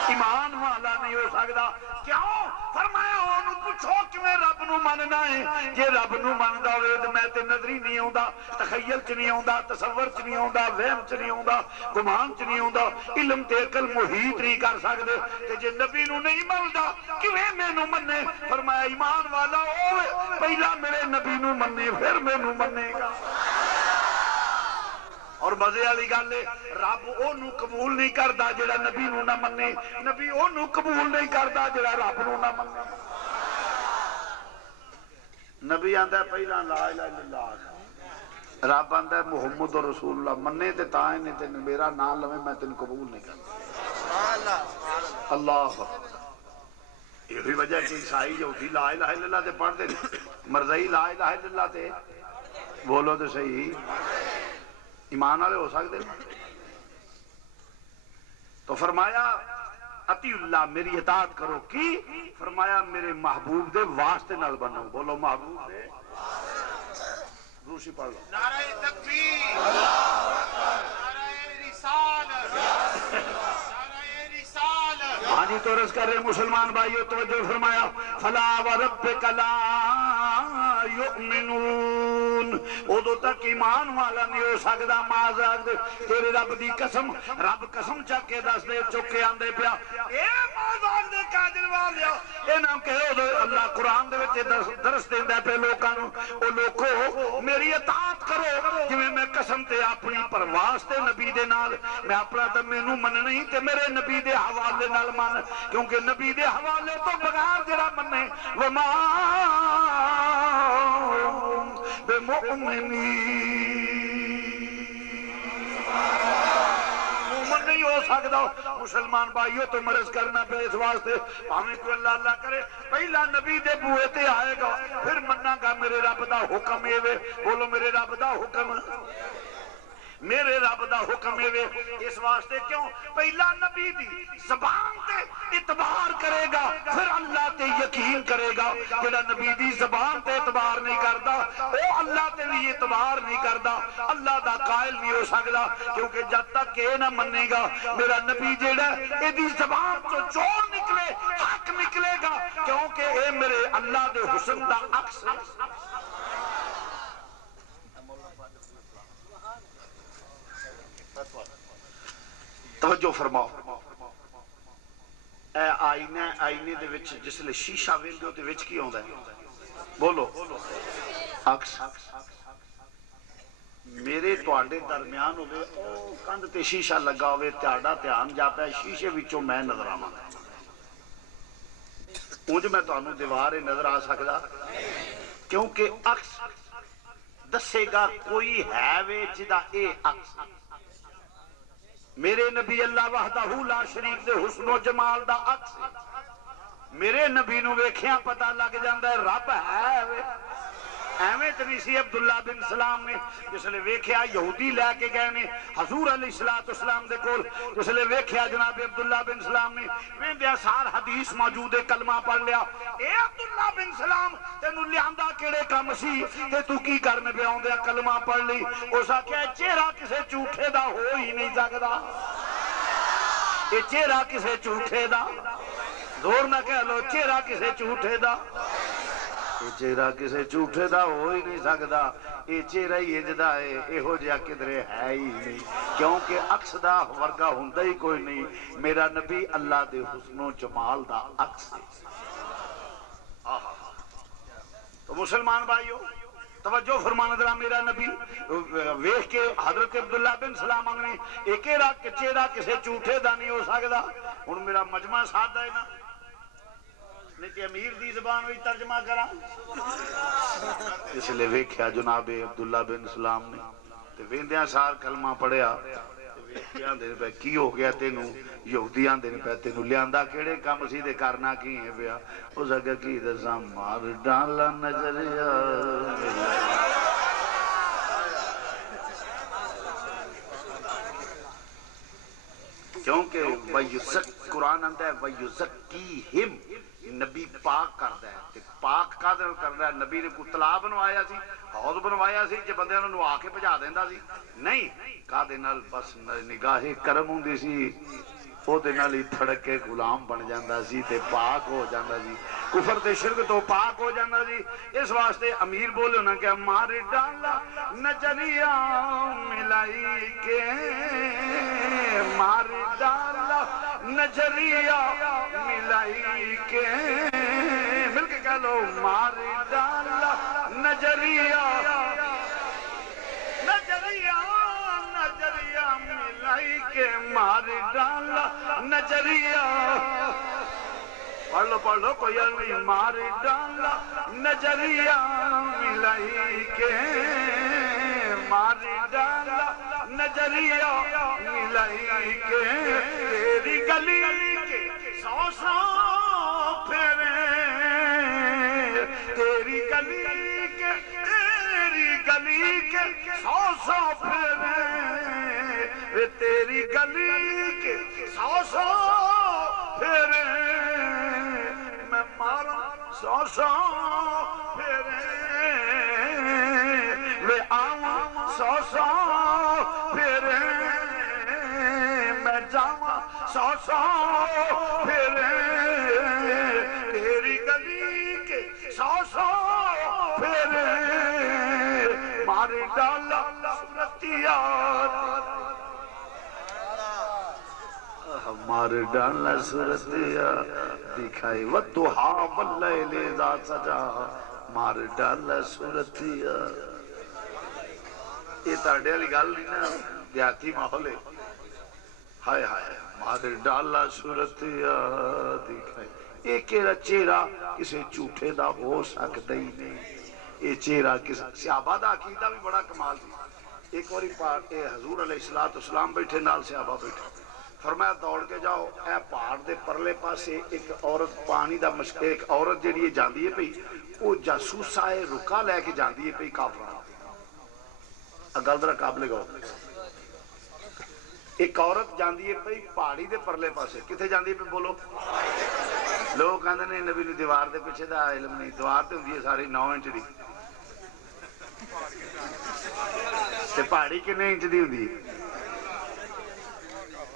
ایمان والا نہیں ہو سکتا کیوں فرمایا انہوں پوچھو کیویں رب نو مننا ہے جے رب نو مندا ہوئے تے میں تے نظر ہی نہیں آوندا تخیل چ نہیں آوندا تصور چ نہیں آوندا وہم چ نہیں آوندا گمان چ نہیں آوندا علم تے عقل محیط نہیں کر سکدے تے جے نبی نو نہیں مندا کیویں مینوں منے فرمایا ایمان والا ہوے پہلا میرے نبی نو منے پھر مینوں منے گا اور مزے والی گل ہے رب اونوں قبول نہیں کردا جڑا نبی نو نہ منے نبی اونوں قبول نہیں کردا جڑا رب نو نہ منے نبی آندا ہے پہلا لا الہ الا اللہ رب آندا ہے محمد رسول اللہ منے تے تاں نے تے میرا نام لوے میں تینوں قبول نہیں کردا سبحان اللہ یہی وجہ کہ عیسائی یہودی لا الہ الا اللہ تے پڑھدے مرزائی لا الہ الا اللہ تے بولو تے صحیح ایمان والے ہو سکتے تو فرمایا اطیع اللہ میری اطاعت کرو کی فرمایا میرے محبوب دے واسطے نال بنو بولو محبوب دے دوسری پڑھ لو نعرہ تکبیر نعرہ رسالت نعرہ رسالت ہاں جی تو عرض کر رہے مسلمان بھائیو توجہ فرمایا فلا وربک لا یؤمنون ادو تک ایمان والا نہیں ہو سکتا معاذ تیرے رب دی قسم رب قسم چک کے دس دے چکے آندے پیا اے معاذ دے کاجل والیا انہاں کہو دے اللہ قرآن دے وچ درس دیندا پہ لوکاں نوں او لوکو میری اطاعت کرو جویں میں قسم تے اپنی پرواز تے نبی دے نال میں اپنا تے مینوں مننا ہی تے میرے نبی دے حوالے نال من کیونکہ نبی دے حوالے تو بغیر جڑا منے وما بمؤمنین مومن نہیں ہو سکتا مسلمان بھائیوں تو مرض کرنا پہ اس واسطے ہمیں کوئی اللہ اللہ کرے پہلا نبی دے بوئے تے آئے گا پھر مننا گا میرے رب دا حکم ہے بولو میرے رب دا حکم میرے رب دا حکم ہے اس واسطے کیوں پہلا نبی دی زبان تے اعتبار کرے گا پھر اللہ تے یقین کرے گا جڑا نبی دی زبان تے اعتبار نہیں کردا او اللہ تے بھی اعتبار نہیں کردا اللہ دا قائل نہیں ہو سکدا کیونکہ جب تک اے نہ منے گا میرا نبی جڑا اے دی زبان تو جو نکلے حق نکلے گا کیونکہ اے میرے اللہ دے حسن دا عکس ہے توجہ فرماؤ اے آئینے دے وچ جس لئے شیشہ ویندے ہو تے وچ کی ہوندا ہے بولو عکس میرے تواڈے درمیان ہوئے او کندھ تے شیشہ لگا ہوئے تہاڈا دھیان جا پیا شیشے وچوں میں نظر آواں اونج میں تانوں دیوار نظر آ سکدا کیونکہ عکس دسے گا کوئی ہے وے جدا اے عکس میرے نبی اللہ وحدہ لا شریک دے حسن و جمال دا عکس میرے نبی نو ویکھیاں پتہ لگ جاندا ہے رب ہے وے ایویں تے نہیں سی عبداللہ بن سلام نے جس لے ویکھیا یہودی لے کے گئے نے حضور علیہ السلام دے کول جس لے ویکھیا جناب عبداللہ بن سلام نے ویندیا سار حدیث موجود ہے کلمہ پڑھ لیا اے عبداللہ بن سلام تینوں لیاندا کیڑے کم سی تے تو کی کرنے پہ آوندیا کلمہ پڑھ لی اس آکھیا چہرہ کسے جھوٹے دا ہو ہی نہیں سکدا یہ چہرہ کسے جھوٹے دا زور نہ کہہ لو چہرہ کسے جھوٹے دا یہ چہرہ کسے جھوٹے دا ہو ہی نہیں سکدا یہ چہرہ ہی اجدا ہے یہ ہو جا کدرے ہے ہی نہیں کیونکہ عکس دا ورگا ہوندا ہی کوئی نہیں میرا نبی اللہ دے حسن و جمال دا عکس ہے تو مسلمان بھائیو توجہ فرمانا درہ میرا نبی ویخ کے حضرت عبداللہ بن سلام نے ایک چہرہ کسے جھوٹے دا نہیں ہو سکدا ان میرا مجمع سادہ ہے نا نہیں کہ امیر دی زبان ہوئی ترجمہ کرا اس لئے ویکھیا جناب عبداللہ بن سلام نے تے ویندیاں سار کلمہ پڑھیا ویکھیاں دے پہ کی ہو گیا تینوں یہودیاں دے پہ تینوں لیاندہ کیڑے کام سی دے کرنا کی ہے پیا اس اگر کی دساں مار ڈالا نظریا کیونکہ قرآن آندا ہے وَيُزَكِّيهِمْ، نبی پاک کردا ہے، تے پاک قادر کردا ہے۔ نبی نے کوئی تالاب بنوایا سی، حوض بنوایا سی جے بندے نوں آ کے بھجا دیندا سی؟ نہیں، کادے نال بس نگاہ کرم ہوندی سی، او دے نال ہی تھڑک کے غلام بن جاندا سی تے پاک ہو جاندا سی، کفر تے شرک تو پاک ہو جاندا سی۔ اس واسطے امیر بولو نا کہ مار ڈالا نظریہ ملائی کے، مار ڈالا نظریہ ملائی کے، مل کے کہہ لو مار ڈالا نظریہ ملائی کے، مار ڈالا نظریہ، پڑھ لو کوئی نہیں، مار ڈالا نظریہ ملائی کے، مار ڈالا نظریہ ملائی کے، تیری گلی کے 100 پھیرے، تیری گلی کے 100 پھیرے، تیری گلی کے 100 پھیرے، میں مارا 100 پھیرے، میں آواں 100 پھیرے، میں جاواں 100 پھیرے، تیری گلی کے 100 پھیرے، مار ڈالا صورتیا، مار ڈالا صورتیا دکھائی، وَالضُّحَا وَاللَّيْلِ إِذَا سَجَا، مار ڈالا صورتیا۔ یہ تاڑے والی گل نہیں نا، دیہاتی ماحول ہے، ہائے ہائے، مار ڈالا صورتیا دکھائی۔ ایک چہرہ کسی جھوٹے دا ہو سکتا ہی نہیں، یہ چہرہ کسی صحابہ دا عقیدہ بھی بڑا کمال دی۔ ایک واری حضور علیہ السلام بیٹھے، نال صحابہ بیٹھے، فرمایا دوڑ کے جاؤ، اے پہاڑ دے پرلے پاسے ایک عورت پانی دا مشکل، ایک عورت جڑی ہے جاندی ہے پئی، وہ جاسوس آئے رکا لے کے جاندی ہے پئی کافراں، گل ذرا قابل گو، ایک عورت جاندی ہے پئی پہاڑی دے پرلے پاسے، کتے جاندی ہے پئی بولو؟ لوگ کہندے نے نبی نے دیوار دے پیچھے دا علم نہیں، دیوار تے ہوندی ہے ساری 9 انچ دی، تے پہاڑی کنے انچ دی ہوندی ہے؟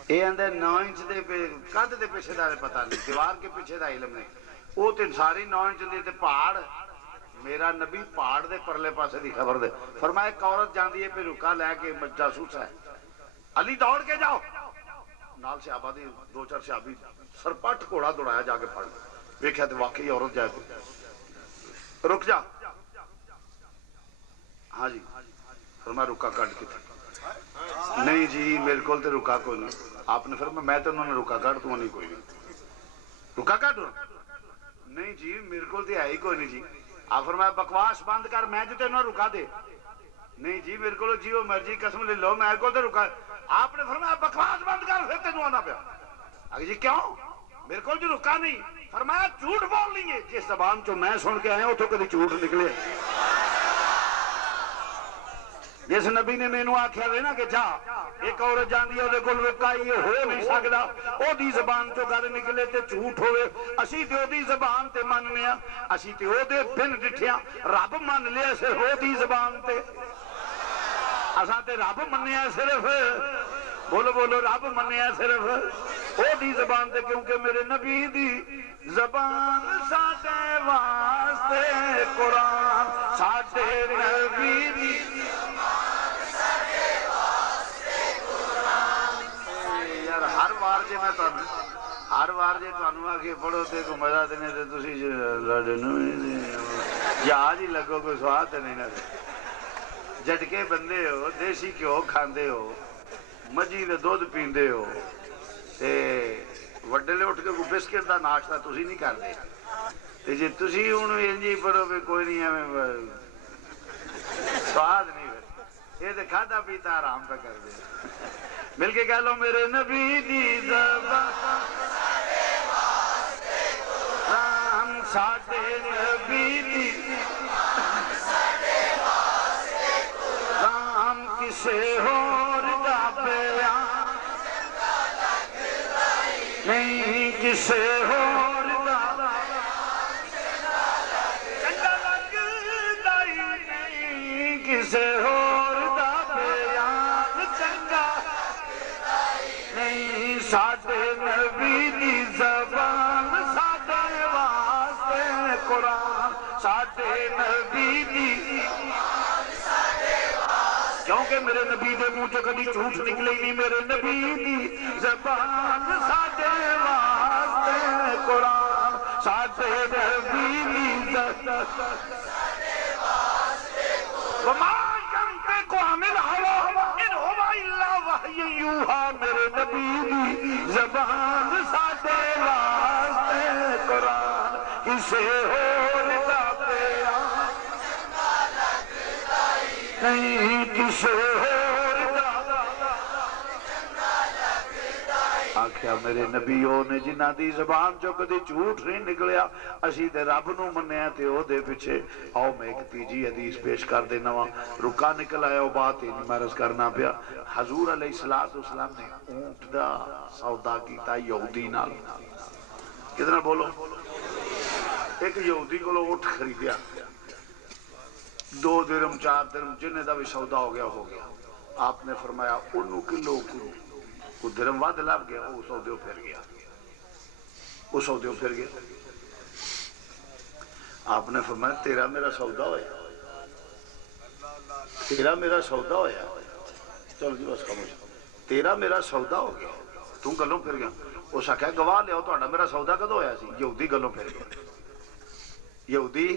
یہ اندر 9 انچ دے قد دے پیچھے دا پتہ نہیں، دیوار کے پیچھے دا علم نہیں، وہ تے ساری 9 انچ دی تے پہاڑ، میرا نبی پہاڑ دے پرلے پاسے دی خبر دے، فرمایا ایک عورت جاندی ہے پہ رکا لے کے جاسوس ہے، علی دوڑ کے جاؤ، نال صحابہ دی 2-4 صحابی سرپٹ گھوڑا دوڑایا جا کے پڑھ، ویکھیا تے واقعی عورت جائے پہ، رک جا، ہاں جی، فرمایا رکا کٹ کے تھا، نہیں جی میرے کول تے رکا کوئی نہیں، آپ نے فرمایا میں تو انہوں نے رکا کٹ تو نہیں کوئی نہیں، رکا کٹ نہیں جی میرے کول تے ہے ہی کوئی نہیں جی، آپ فرمایا بکواس بند کر، میں جو تینوں رکا دے، نہیں جی میرے کول جی وہ مرضی قسم لے لو میرے کول تے رکا، آپ نے فرمایا بکواس بند کر، پھر تینوں آنا پیا، آگے جی کیوں؟ میرے کول جو رکا نہیں، فرمایا جھوٹ بول نہیں ہے، جس زبان چو میں سن کے آیا ہوں تو کدی جھوٹ نکلے، جس نبی نے مینوں آکھیا وے نا کہ جا ایک عورت جاندی ہے، کول رکائی ہو نہیں سکدا، او دی زبان چو گل نکلے تے جھوٹ ہوئے، اسی تے او دی زبان تے مننے ہاں، اسی تے او دے بن ڈٹھیاں، رب من لیا سے او دی زبان تے، اساں تے رب منیا صرف، بولو بولو رب منیا صرف او دی زبان تے، کیونکہ میرے نبی دی زبان ساڈے واسطے قرآن، ساڈے نبی دی ہر بار جی تمہیں آ کے پڑھو تو کوئی مزہ دینے تو تھی جہاز ہی لگو کوئی سواد تو نہیں نہ جٹکے بندے ہو، دیسی گھیو کھاندے ہو، مجھی دے دودھ پیندے ہو، تے وڈلے اٹھ کے کوئی بسکٹ دا ناشتہ تسی نہیں کردے، تے جی تسی ہن انجی پڑھو کہ کوئی نہیں ہمیں سواد نہیں، یہ تے کھادا پیتا آرام پہ کر دے، مل کے کہہ لو میرے نبی دی زبان ساڈے نبی دی رام کسے ہور دا بیان ساڈے نبی دی کیونکہ میرے نبی دے منہ چ کبھی جھوٹ نکلے نہیں میرے نبی دی زبان ساڈے واسطے قرآن ساڈے نبی دی وما ينطق عن الهوى ان هو الا وحی یوحی میرے نبی دی زبان ساڈے واسطے قرآن کسے اور دا پیغام نہیں کسے اور دا آکھیا میرے نبیوں نے جنہ دی زبان چو کدی جھوٹ نہیں نکلیا اسی دے رب نو منیا تے او دے پیچھے آؤ میں ایک تیجی حدیث پیش کر دینا وا رکا نکل آیا وہ بات ہی نہیں مرض کرنا پیا حضور علیہ السلام نے اونٹ دا سودا کیتا یہودی نال کتنا بولو ایک یہودی کو لو اونٹ خریدیا 2 درم 4 درم جنہیں دا بھی سودا ہو گیا آپ نے فرمایا انہوں کلو کو درم واد لاب گیا وہ سودیوں پھر گیا آپ نے فرمایا تیرا میرا سودا ہویا چلو جی بس خاموش تیرا میرا سودا ہو گیا تو گلوں پھر گیا اس آخیا گواہ لیا تو میرا سودا کدو ہویا سی یہودی گلوں پھر گیا یہودی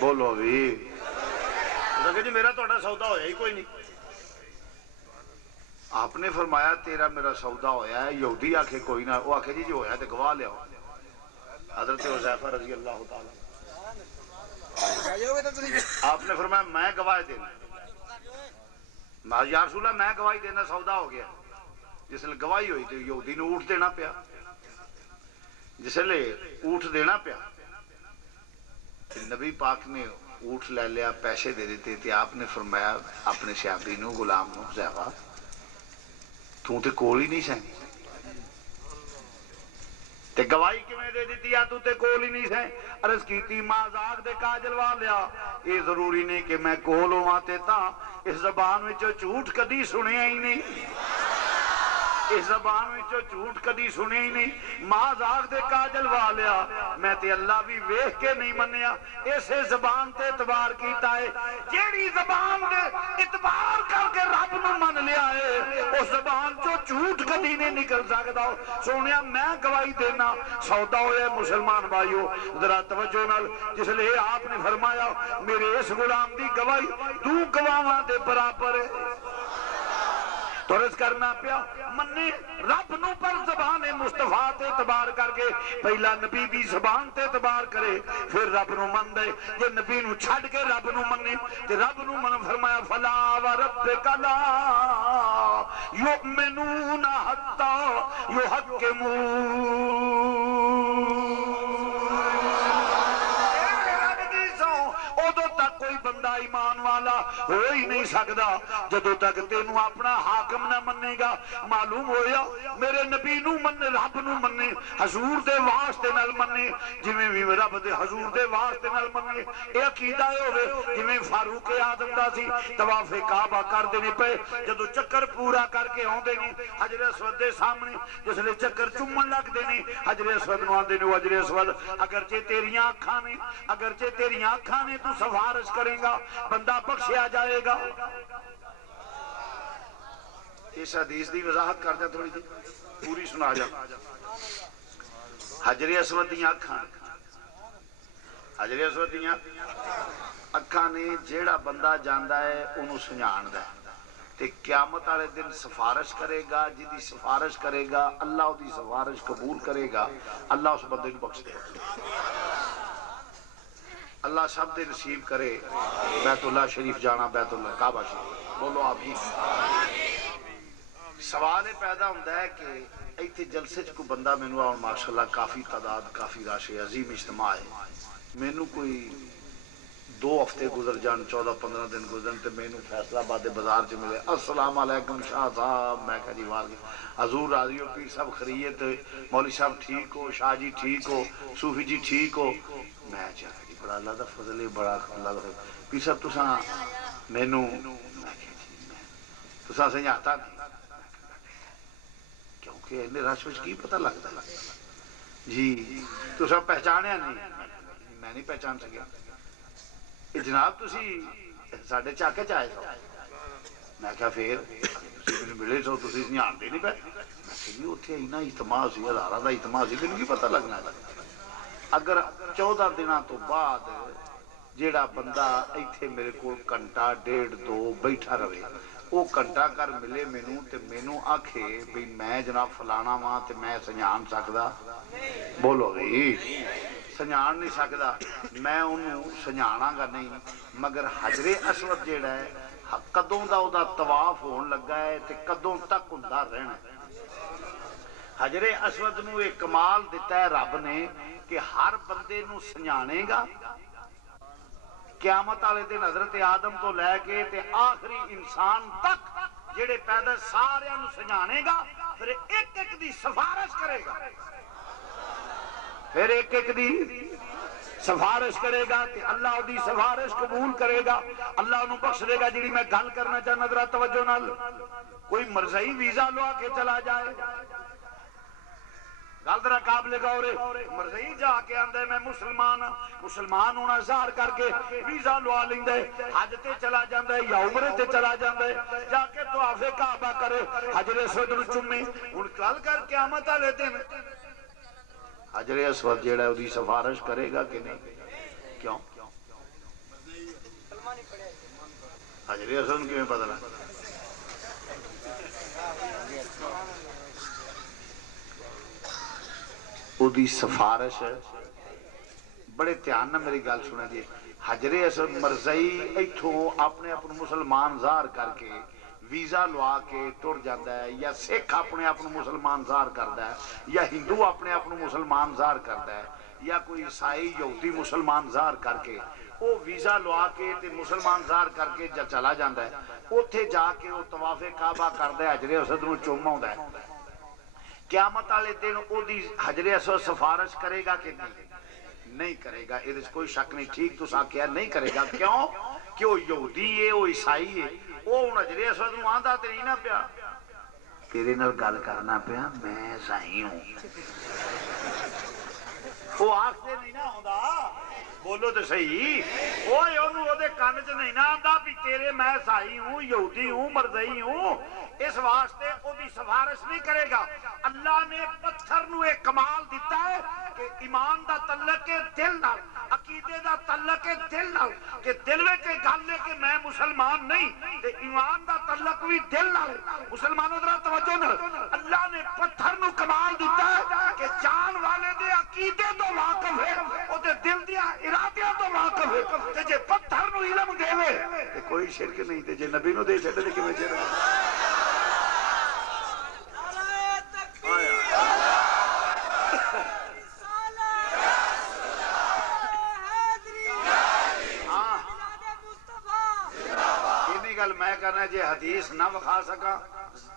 بولو بھی جی میرا تو سودا ہویا ہی کوئی نہیں آپ نے فرمایا تیرا میرا سودا ہویا ہے یہودی آکھے کوئی نہ وہ آکھے جی ہویا ہے تو گواہ لیا حضرت حذیفہ رضی اللہ تعالیٰ آپ نے فرمایا میں گواہ دینا یا رسول اللہ میں گواہی دینا سودا ہو گیا جس لئے گواہی ہوئی تو یہودی نے اونٹ دینا پیا جس لئے اونٹ دینا پیا نبی پاک نے اونٹ لے لیا پیسے دے دیتے تھے آپ نے فرمایا اپنے صحابی نو غلام نو حذیفہ تو تے کول ہی نہیں سہیں تے گواہی کیویں دے دیتی یا تو تے کول ہی نہیں سہیں عرض کیتی مازاق دے کاجل والیا یہ ضروری نہیں کہ میں کول ہوں تے تاں اس زبان میں جھوٹ کدی سنیا ہی نہیں اس زبان میں جھوٹ کدی سنیا ہی نہیں مازاق دے کاجل والیا میں تے اللہ بھی ویکھ کے نہیں منیا اسے زبان تے اعتبار کیتا ہے جیڑی زبان دے اعتبار کر کے رب نو من لیا ہے اس زبان چو جھوٹ کدی نہیں نکل سکتا سونیا میں گواہی دینا سودا ہوئے مسلمان بھائیو ذرا توجہ نال جس لئے آپ نے فرمایا میرے اس غلام دی گواہی 2 گواہاں دے برابر ہے تو رض کرنا پیا مننے رب نو پر زبان مصطفیٰ تے اعتبار کر کے پہلا نبی دی زبان تے اعتبار کرے پھر رب نو من دے یہ نبی نو چھڑ کے رب نو مننے تے رب نو من فرمایا فلا وربک لا یؤمنون حتی یحکمون کوئی بندہ ایمان والا ہو ہی نہیں سکتا جدو تک تینوں اپنا حاکم نہ منے گا معلوم ہویا میرے نبی نو منے رب نو منے حضور دے واسطے نال منے جویں بھی رب دے حضور دے واسطے نال منے اے عقیدہ ہوے جویں فاروق اعظم دا سی طواف کعبہ کر دینے پے جدو چکر پورا کر کے اوندے نے حجر اسود دے سامنے جس لے چکر چومن لگ دے نے حجر اسود نو آندے نے حجر اسود اگرچہ تیریاں اکھاں نے اگرچہ تیریاں اکھاں نے تو سفارش کرے گا بندہ بخشیا جائے گا اس حدیث دی وضاحت کر دیں تھوڑی دی پوری سنا جا حجر اسود دیاں اکھاں حجر اسود دیاں اکھاں نے جیڑا بندہ جاندا ہے انہوں سنجان دا تے قیامت والے دن سفارش کرے گا جدی سفارش کرے گا اللہ دی سفارش قبول کرے گا اللہ اس بندے کو بخش دے گا اللہ سب دے نصیب کرے بیت اللہ شریف جانا بیت اللہ کعبہ شریف بولو آپ ہی سوال پیدا ہوتا ہے کہ ایتھے جلسے کو بندہ مینوں آن ماشاءاللہ کافی تعداد کافی رش عظیم اجتماع ہے مینوں کوئی 2 ہفتے گزر جان 14-15 دن گزرن تے مینوں فیصلہ آباد بازار چ ملے السلام علیکم شاہ صاحب میں کہا جی واہ حضور راضی ہو پیر صاحب خیریت مولوی صاحب ٹھیک ہو شاہ جی ٹھیک ہو صوفی جی ٹھیک ہو میں چاہا جی بڑا اللہ دا فضل ہے بڑا اللہ دا فضل پیر صاحب تساں مینوں تساں سمجھاتا نہیں کیونکہ انہیں رش وچ کی پتہ لگتا جی تساں پہچانیا نہیں میں نہیں پہچان سکیا جناب تسی ساڈے چاکے چ آئے سو میں کہا پھر تسی ملے سو تسی جانتے نہیں پے میں کہ جی اتنے اینا اجتماع سی ہزاراں دا اجتماع سی مینوں کی پتہ لگنا اگر 14 دنوں تو بعد جیڑا بندہ ایتھے میرے کو گھنٹہ ڈیڑھ دو بیٹھا رہے وہ گھنٹہ کر ملے مینوں تے مینوں آکھے بھی میں جناب فلانا واں تے میں سنجان سکدا بولو بھئی سنجان نہیں سکدا میں انہوں سنجانا گا نہیں مگر حجر اسود جیڑا ہے کدوں دا طواف ہون لگا ہے تے کدوں تک ہوندا رہنا حجر اسود نو ایک کمال دیتا ہے رب نے کہ ہر بندے نو سنجانے گا قیامت والے دن حضرت آدم تو لے کے تے آخری انسان تک جڑے پیدا سارے نو سنجانے گا پھر ایک ایک دی سفارش کرے گا پھر ایک ایک دی سفارش کرے گا تے اللہ دی سفارش قبول کرے گا اللہ انہوں بخش دے گا جڑی میں گل کرنا چاہنا ذرا توجہ نال کوئی مرضی ویزا لوا کے چلا جائے گل ذرا قابل غور ہے مرضی جا کے آندا ہے میں مسلمان ہونا ظاہر کر کے ویزا لوا لیندا ہے حج تے چلا جاندا ہے یا عمرے تے چلا جاندا ہے جا کے طواف کعبہ کرے حجر اسود نوں چومے ہن کل کر قیامت والے دن حجر اسود جیڑا ہے اودی سفارش کرے گا کہ نہیں کیوں حجر اسود کیویں پتہ لگا اودی سفارش بڑے دھیان نہ میری گل سنے جی حجر اسود مرزئی ایتھوں اپنے مسلمان ظاہر کر کے ویزا لوا کے ٹر جاتا ہے یا سکھ اپنے مسلمان ظاہر کرتا ہے یا ہندو اپنے مسلمان ظاہر کرتا ہے یا کوئی عیسائی یہودی مسلمان ظاہر کر کے وہ ویزا لوا کے تے مسلمان ظاہر کر کے جب چلا جاتا ہے اوتھے جا کے وہ طواف کعبہ کرتا ہے حجر اسود نوں چوم آوندا ہے قیامت والے دن او دی حجر اسود سفارش کرے گا کہ نہیں کرے گا اس کوئی شک نہیں ٹھیک تساں کیا نہیں کرے گا کیوں کہ وہ یہودی ہے وہ عیسائی ہے وہ ہن حجر اسود نوں آندا تے نہیں نہ پیا تیرے نال گل کرنا پیا میں عیسائی ہوں وہ آخدے نہیں نہ ہوندا بولو تو صحیح اوے اونوں او دے کان وچ نہیں نہ آندا بھی تیرے میں عیسائی ہوں یہودی ہوں مرزئی ہوں اس واسطے او دی سفارش نہیں کرے گا اللہ نے پتھر نو ایک کمال دیتا ہے کہ ایمان دا تعلق ہے دل نال عقیدے دا تعلق ہے دل نال کہ دل وچ گل ہے کہ میں مسلمان نہیں تے ایمان دا تعلق بھی دل نال مسلمانوں ذرا توجہ نال اللہ نے پتھر نو کمال دیتا ہے کہ جان والے دے عقیدے تو واقف ہے او دے دل دیا ارادیاں تو واقف ہے تے جے پتھر نو علم دے تے کوئی شرک نہیں تے جے نبی نو دے چھڈے تے کیویں شرک میں کرنا جے حدیث نہ وکھا سکا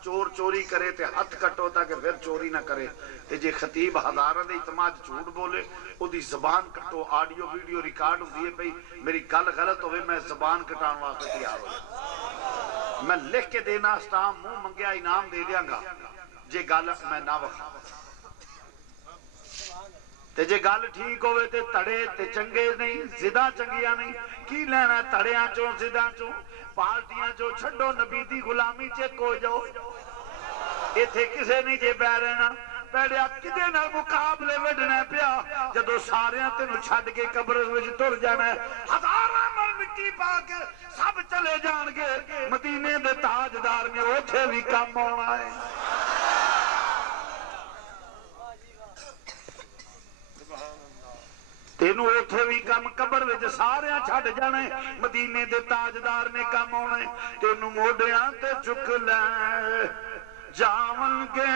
چور چوری کرے تے ہاتھ کٹو تاکہ پھر چوری نہ کرے تے جے خطیب ہزاراں دے اجتماع جھوٹ بولے او دی زبان کٹو آڈیو ویڈیو ریکارڈ ہوندی ہے پئی میری گل غلط ہوئے میں زبان کٹان واسطے تیار ہوں میں لکھ کے دینا اسٹام منہ منگیا انعام دے دیاں گا جے گل میں نہ وکھا تے جے گل ٹھیک ہوئے تے تڑے تے چنگے نہیں زدہ چنگیاں نہیں کی لینا تڑیاں چوں زدہ چوں پارٹیاں جو چھڑو نبی دی غلامی چیک ہو جاؤ ایتھے کسے نہیں جے بہ رہنا پیڑیا کدے نہ مقابلے وڈنا پیا جدو ساریاں تینوں چھڈ کے قبر وچ ٹر جانا ہے ہزاراں مر مٹی پا کے سب چلے جان گے مدینے دے تاجدار نے اوتھے بھی کم ہونا ہے تینوں اوتھے بھی کم قبر وچ ساریاں چھڈ جانے مدینے دے تاجدار نے کم ہونے تینوں موڈیاں تے چک لے جاون گے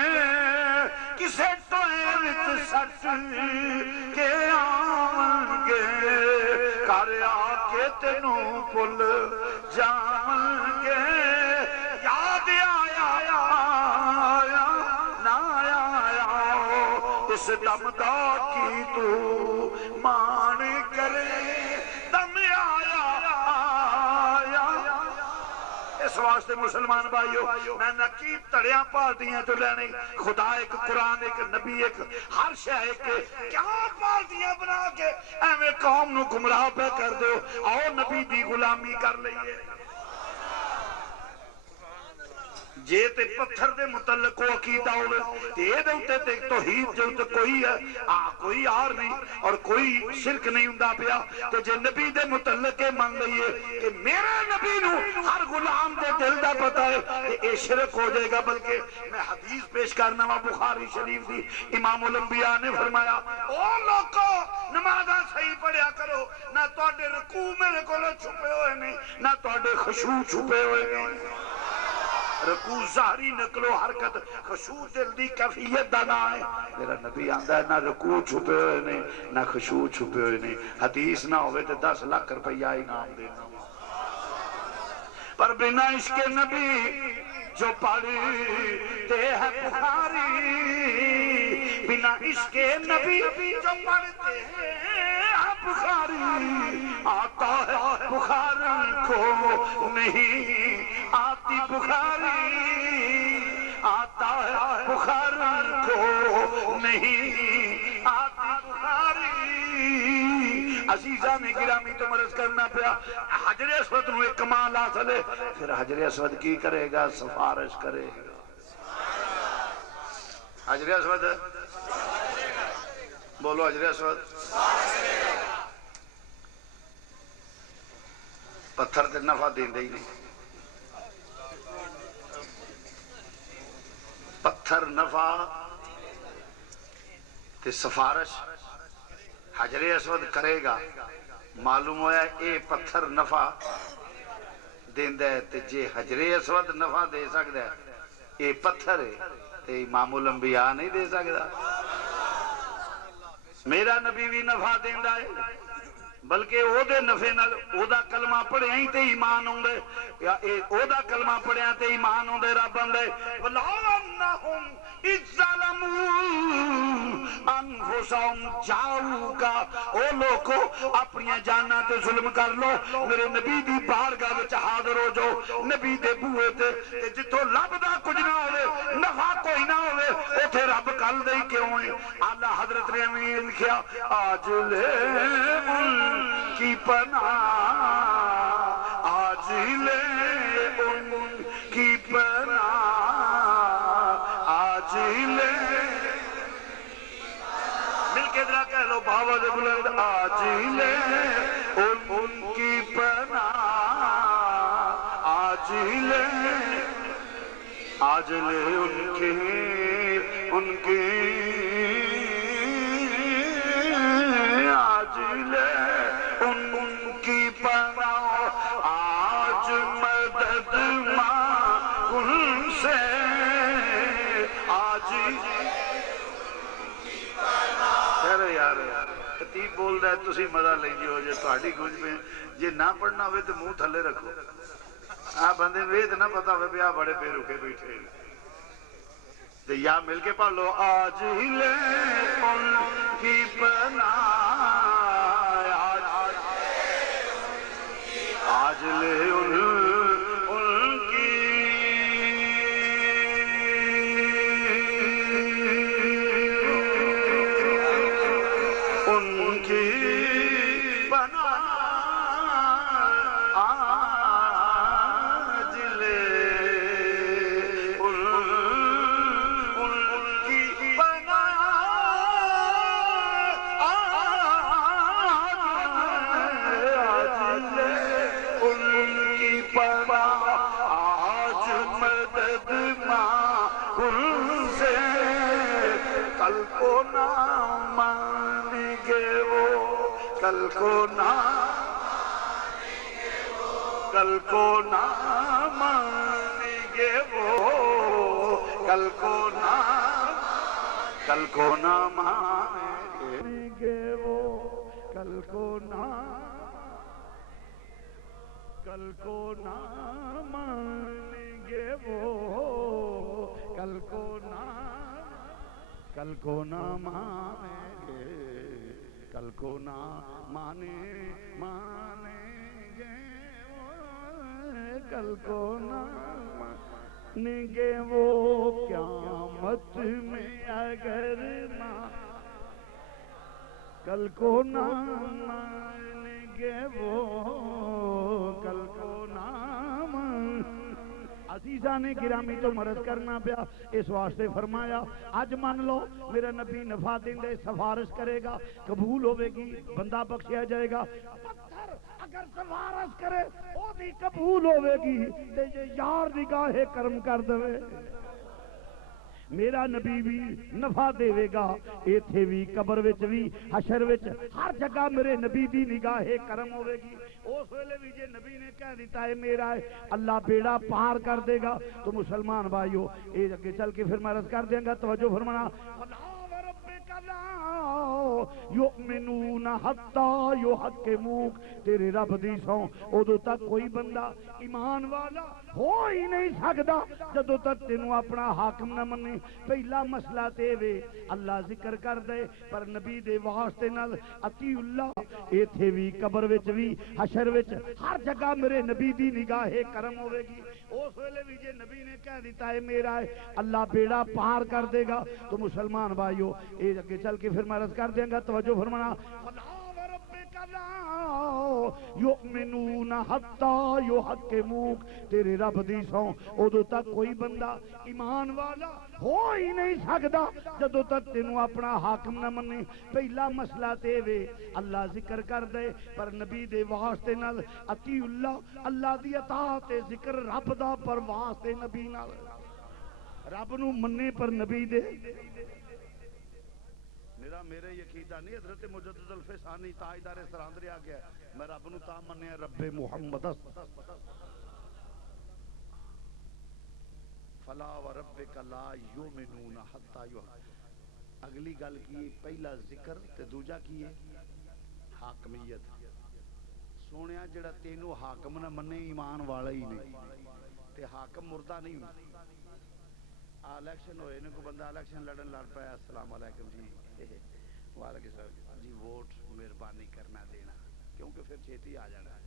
کسے ٹوئے وچ سٹ کے آون گے کر آ کے تینوں پل جاون گے یاد آیا نہ آیا اس دم دا کی تو مان کرے دم آیا اس واسطے مسلمان بھائیو میں نقیب تڑیاں پارٹیاں تو لینے خدا ایک قرآن ایک نبی ایک ہر شے ایک کیا پارٹیاں بنا کے ایویں قوم نو گمراہ پہ کر دیو آؤ نبی دی غلامی کر لئیے جے تے پتھر دے متعلق کو عقیدہ ہوئے تے دوتے تے توحید جو تے کوئی ہے کوئی آر نہیں اور کوئی شرک نہیں ہوندا پیا تو جے نبی دے متعلق کے مان لئیے کہ میرے نبی نو ہر غلام دے دل دا پتا ہے کہ اے شرک ہو جائے گا بلکہ میں حدیث پیش کرنا وا بخاری شریف دی امام الانبیاء نے فرمایا او لوگو نمازاں صحیح پڑھیا کرو نہ تواڈے رکوع میرے کولوں چھپے ہوئے نہیں نہ تواڈے خشوع چھپے ہوئے نہیں رکوع ظاہری نکلو حرکت خشوع دل دی کیفیت دا نہ ہے میرا نبی آندا ہے نہ رکوع چھپے ہوئے نہیں نہ خشوع چھپے ہوئے نہیں حدیث نہ ہوئے تو 10 لاکھ روپیہ انعام دینا پر بنا عشق نبی جو پڑھتے ہیں بخاری بنا عشق نبی جو پڑھتے ہیں بخاری آتا ہے بخاری کو نہیں آتی بخاری آتا ہے بخاری کو نہیں آتی بخاری عزیزہ نے گرامی تو مرض کرنا پیا حجر اسود نو ایک کمال حاصل ہے پھر حجر اسود کی کرے گا سفارش کرے گا حجر اسود بولو حجر اسود پتھر تے نفع دیں دے ہی نہیں پتھر نفع تے سفارش حجر اسود کرے گا معلوم ہویا اے پتھر نفع دیندہ ہے تے جے حجر اسود نفع دے سکتا ہے اے پتھر ہے تے امام الانبیاء نہیں دے سکتا میرا نبی بھی نفع دیندہ ہے بلکہ او دے نفع نال او دا کلمہ پڑھے ہیں تے ایمان ہوں دے یا او دا کلمہ پڑھے ہیں تے ایمان ہوں دے رب ہوں دے وَلَوْ أَنَّهُمْ إِذْ ظَلَمُوا أَنفُسَهُمْ جَاءُوكَ او لوگو اپنی جانا تے ظلم کر لو میرے نبی دی بارگاہ وچ حاضر ہو جو نبی دے بوئے تے جتوں لب دا کچھ نہ ہوئے نفع کوئی نہ ہوئے اوتھے رب کل دے کیوں ہیں اعلیٰ حضرت نے ہمیں لکھیا آج لے ان کی پناہ آج لے ان کی پناہ آج لے مل کے درہ کہہ لو بابا دے بلند آج لے ان کی پناہ آج لے ان کی آج لے ان کی پناہ آج مدد مانگ ان سے آج یار خطیب بول رہا ہے تسی مزہ لیں جی ہو جائے تہاڈی گونج میں جے نہ پڑھنا ہوئے تو منہ تھلے رکھو بندے وید نہ پتا ہوئے بھی بڑے بے رکے بیٹھے یا مل کے پڑھ لو آج لے ان کی پناہ آج لے ان کی پناہ آج لے کل کو نہ مانیں گے وہ کل کو نہ مانیں گے وہ کل کو نہ مانیں گے وہ کل کو نہ مانیں گے وہ کل کو نہ مانیں گے کل کو نہ مانیں گے کل کو نہ مانیں گے وہ قیامت میں اگر نہ کل کو نہ مانیں گے وہ کل کو نہ عزیزان گرامی تو مرض کرنا پیا اس واسطے فرمایا اج مان لو میرا نبی نفع دے سفارش کرے گا قبول ہوے گی بندہ بخشیا جائے گا پتھر اگر سفارش کرے وہ بھی قبول ہوے گی تے جے یار نگاہ کرم کر دے میرا نبی بھی نفع دے گا ایتھے بھی قبر وچ بھی حشر وچ ہر جگہ میرے نبی دی نگاہ کرم ہوے گی اس ویلے بھی جے نبی نے کہہ دیتا ہے میرا ہے اللہ بیڑا پار کر دے گا تو مسلمان بھائیو اے اگے چل کے پھر میں عرض کر دیں گا توجہ فرمانا یؤمنون حتی یحکموک تیرے رب دی سو ادو تک کوئی بندہ ایمان والا ہو ہی نہیں سکتا جدو تک تینوں اپنا حاکم نہ منے پہلا مسئلہ تے وے اللہ ذکر کر دے پر نبی دے واسطے نال اتی اللہ ایتھے بھی قبر وچ بھی حشر وچ ہر جگہ میرے نبی دی نگاہ کرم ہوے گی اس ویلے بھی جے نبی نے کہہ دیتا ہے میرا ہے اللہ بیڑا پار کر دے گا تو مسلمان بھائیو اے اگے چل کے پھر میں عرض کر دیں گا توجہ فرمانا یؤمنون حتی یحکموک تیرے رب دی سو ادو تک کوئی بندہ ایمان والا ہو ہی نہیں سکتا جدو تک تینوں اپنا حاکم نہ منے پہلا مسئلہ تے وے اللہ ذکر کر دے پر نبی دے واسطے نال اتی اللہ دی اطاعت ذکر رب دا پر واسطے نبی نال رب نو مننے پر نبی دے میرے یقیدہ نہیں حضرت مجدد الفسانی تاجدار سراندری آ گیا میں رب نو تا منیا رب محمد فلا وربک لا یؤمنون حتی اگلی گل کی پہلا ذکر تے دوجا کی ہے حاکمیت سونیا جڑا تینوں حاکم نہ منے ایمان والا ہی نہیں تے حاکم مردہ نہیں الیکشن ہوئے نے کو بندہ الیکشن لڑن لڑ پایا السلام علیکم جی وعلیکم السلام جی ووٹ مہربانی کرنا دینا کیونکہ پھر چھیتی آ جانا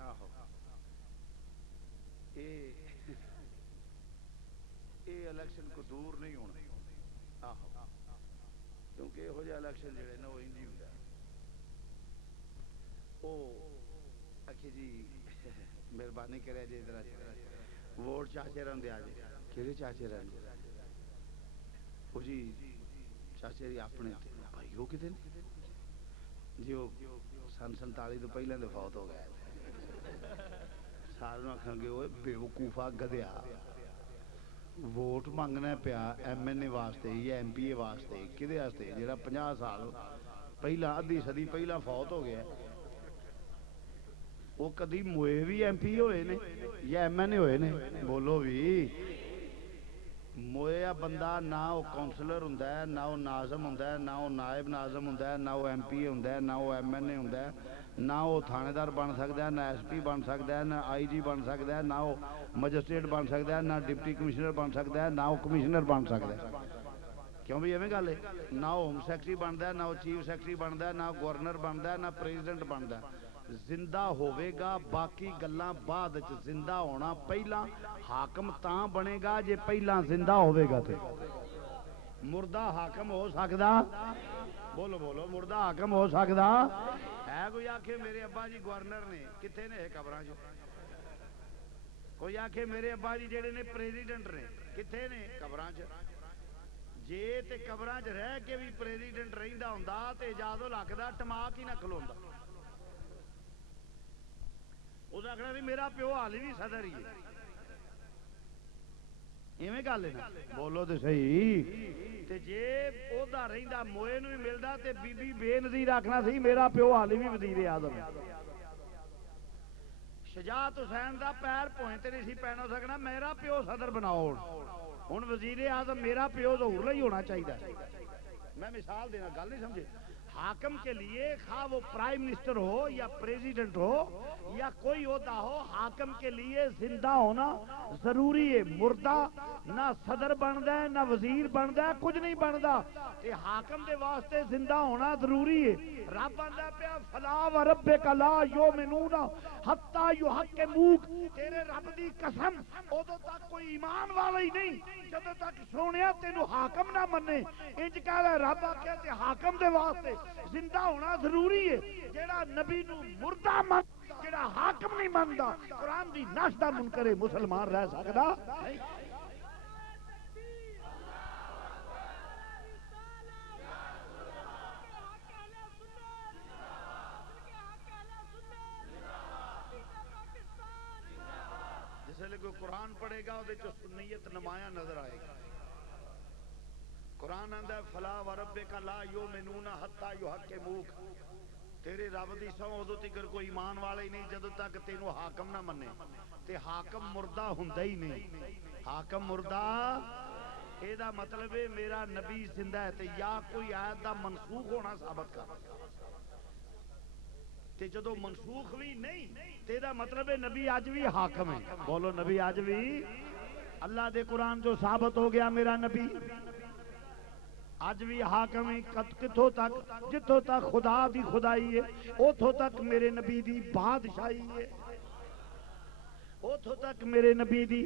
آہو اے الیکشن کو دور نہیں ہونا آہو کیونکہ یہ ہو جائے الیکشن جڑے نا وہ انجی ہوں جائے او اکھی جی مہربانی کرے جی ادھر ووٹ چاچے رہن دے آجے کیلے چاچے رہن دے وہ جی چاچے جی اپنے بھائی ہو کتے جی وہ سن 47 تو پہلے دے فوت ہو گئے سارے آکھن گے وہ بے وقوفا گدیا ووٹ منگنا پیا ایم این اے واسطے یا ایم پی اے واسطے کدے واسطے جڑا 50 سال پہلا ادھی صدی پہلا فوت ہو گیا وہ کدی موئے بھی ایم پی ہوئے نے یا ایم این اے ہوئے نے بولو بھی مویا بندہ نہ وہ کونسلر ہوں نہ وہ ناظم ہوں نہ وہ نائب ناظم ہوں نہ وہ ایم پی اے ہوں نہ وہ ایم این اے ہوں نہ وہ تھانے دار بن سکتا ہے نہ ایس پی بن سکتا ہے نہ آئی جی بن سکتا ہے نہ وہ مجسٹریٹ بن سکتا ہے نہ ڈپٹی کمشنر بن سکتا ہے نہ وہ کمشنر بن سکتا ہے کیوں بھی ایویں گل ہے نہ وہ ہوم سیکرٹری بنتا ہے نہ وہ چیف سیکرٹری بنتا ہے نہ گورنر بنتا ہے نہ پریزیڈنٹ بنتا ہے زندہ ہوئے گا باقی گلاں بعد زندہ ہونا پہلا حاکم تاں بنے گا جے پہلا زندہ ہوئے گا تے مردہ حاکم ہو سکدا بولو بولو مردہ حاکم ہو سکدا ہے کوئی آکھے میرے ابا جی گورنر نے کتھے نے قبراں جو کوئی آکھے میرے ابا جی جڑے نے پریزیڈنٹ نے کتھے نے قبراں چ جے تے قبراں چ رہ کے بھی پریزیڈنٹ رہندا ہوندا تے اجازت لگدا ٹماک ہی نہ کھلوندا اس آخنا بھی میرا پیو حال بھی صدر ہی ہے ایویں گل ہے نا بولو تو صحیح تے جے عہدہ رہندا موئے نو بھی ملدا تے بی بی بے نظیر آخنا سی میرا پیو حال بھی وزیر اعظم شجاعت حسین دا پیر پوئیں تے نہیں سی پہنو سکنا میرا پیو صدر بناؤ ہن وزیر اعظم میرا پیو ظہور لئی ہونا چاہیے میں مثال دینا گل نہیں سمجھے حاکم کے لیے خواہ وہ پرائم منسٹر ہو یا پریزیڈنٹ ہو یا کوئی عہدہ ہو حاکم کے لیے زندہ ہونا ضروری ہے مردہ نہ صدر بندا ہے نہ وزیر بندا ہے کچھ نہیں بندا تے حاکم دے واسطے زندہ ہونا ضروری ہے رب آندا پیا فلا وربک لا یؤمنون حتی یحکموک، تیرے رب دی قسم ادو تک کوئی ایمان والا ہی نہیں جدو تک سونیا تینو حاکم نہ منے۔ انج کہہ رب آکھیا تے حاکم دے واسطے زندہ ہونا ضروری ہے۔ جیڑا نبی نو مردہ من، جیڑا حاکم نہیں مندا، قرآن دی نش دا منکر مسلمان رہ سکدا؟ جسے کوئی قرآن پڑھے گا وہ سنیت نمایاں نظر آئے گا۔ قرآن آندا ہے فلا وربک لا یؤمنون حتی یحکموک، تیرے رب دی سو ادو تکر کوئی ایمان والا ہی نہیں جدو تک تینو حاکم نہ منے۔ تے حاکم مردہ ہوندا ہی نہیں، حاکم مردہ اے دا مطلب ہے میرا نبی زندہ ہے تے یا کوئی آیت دا منسوخ ہونا ثابت کر، تے جدو منسوخ بھی نہیں تے دا مطلب ہے نبی آج بھی حاکم ہے۔ بولو نبی آج بھی، اللہ دے قرآن جو ثابت ہو گیا میرا نبی آج بھی حاکم ہے۔ کتھوں تک؟ جتھوں تک خدا دی خدائی ہے اتھوں تک میرے نبی دی بادشاہی ہے، اتھوں تک میرے نبی دی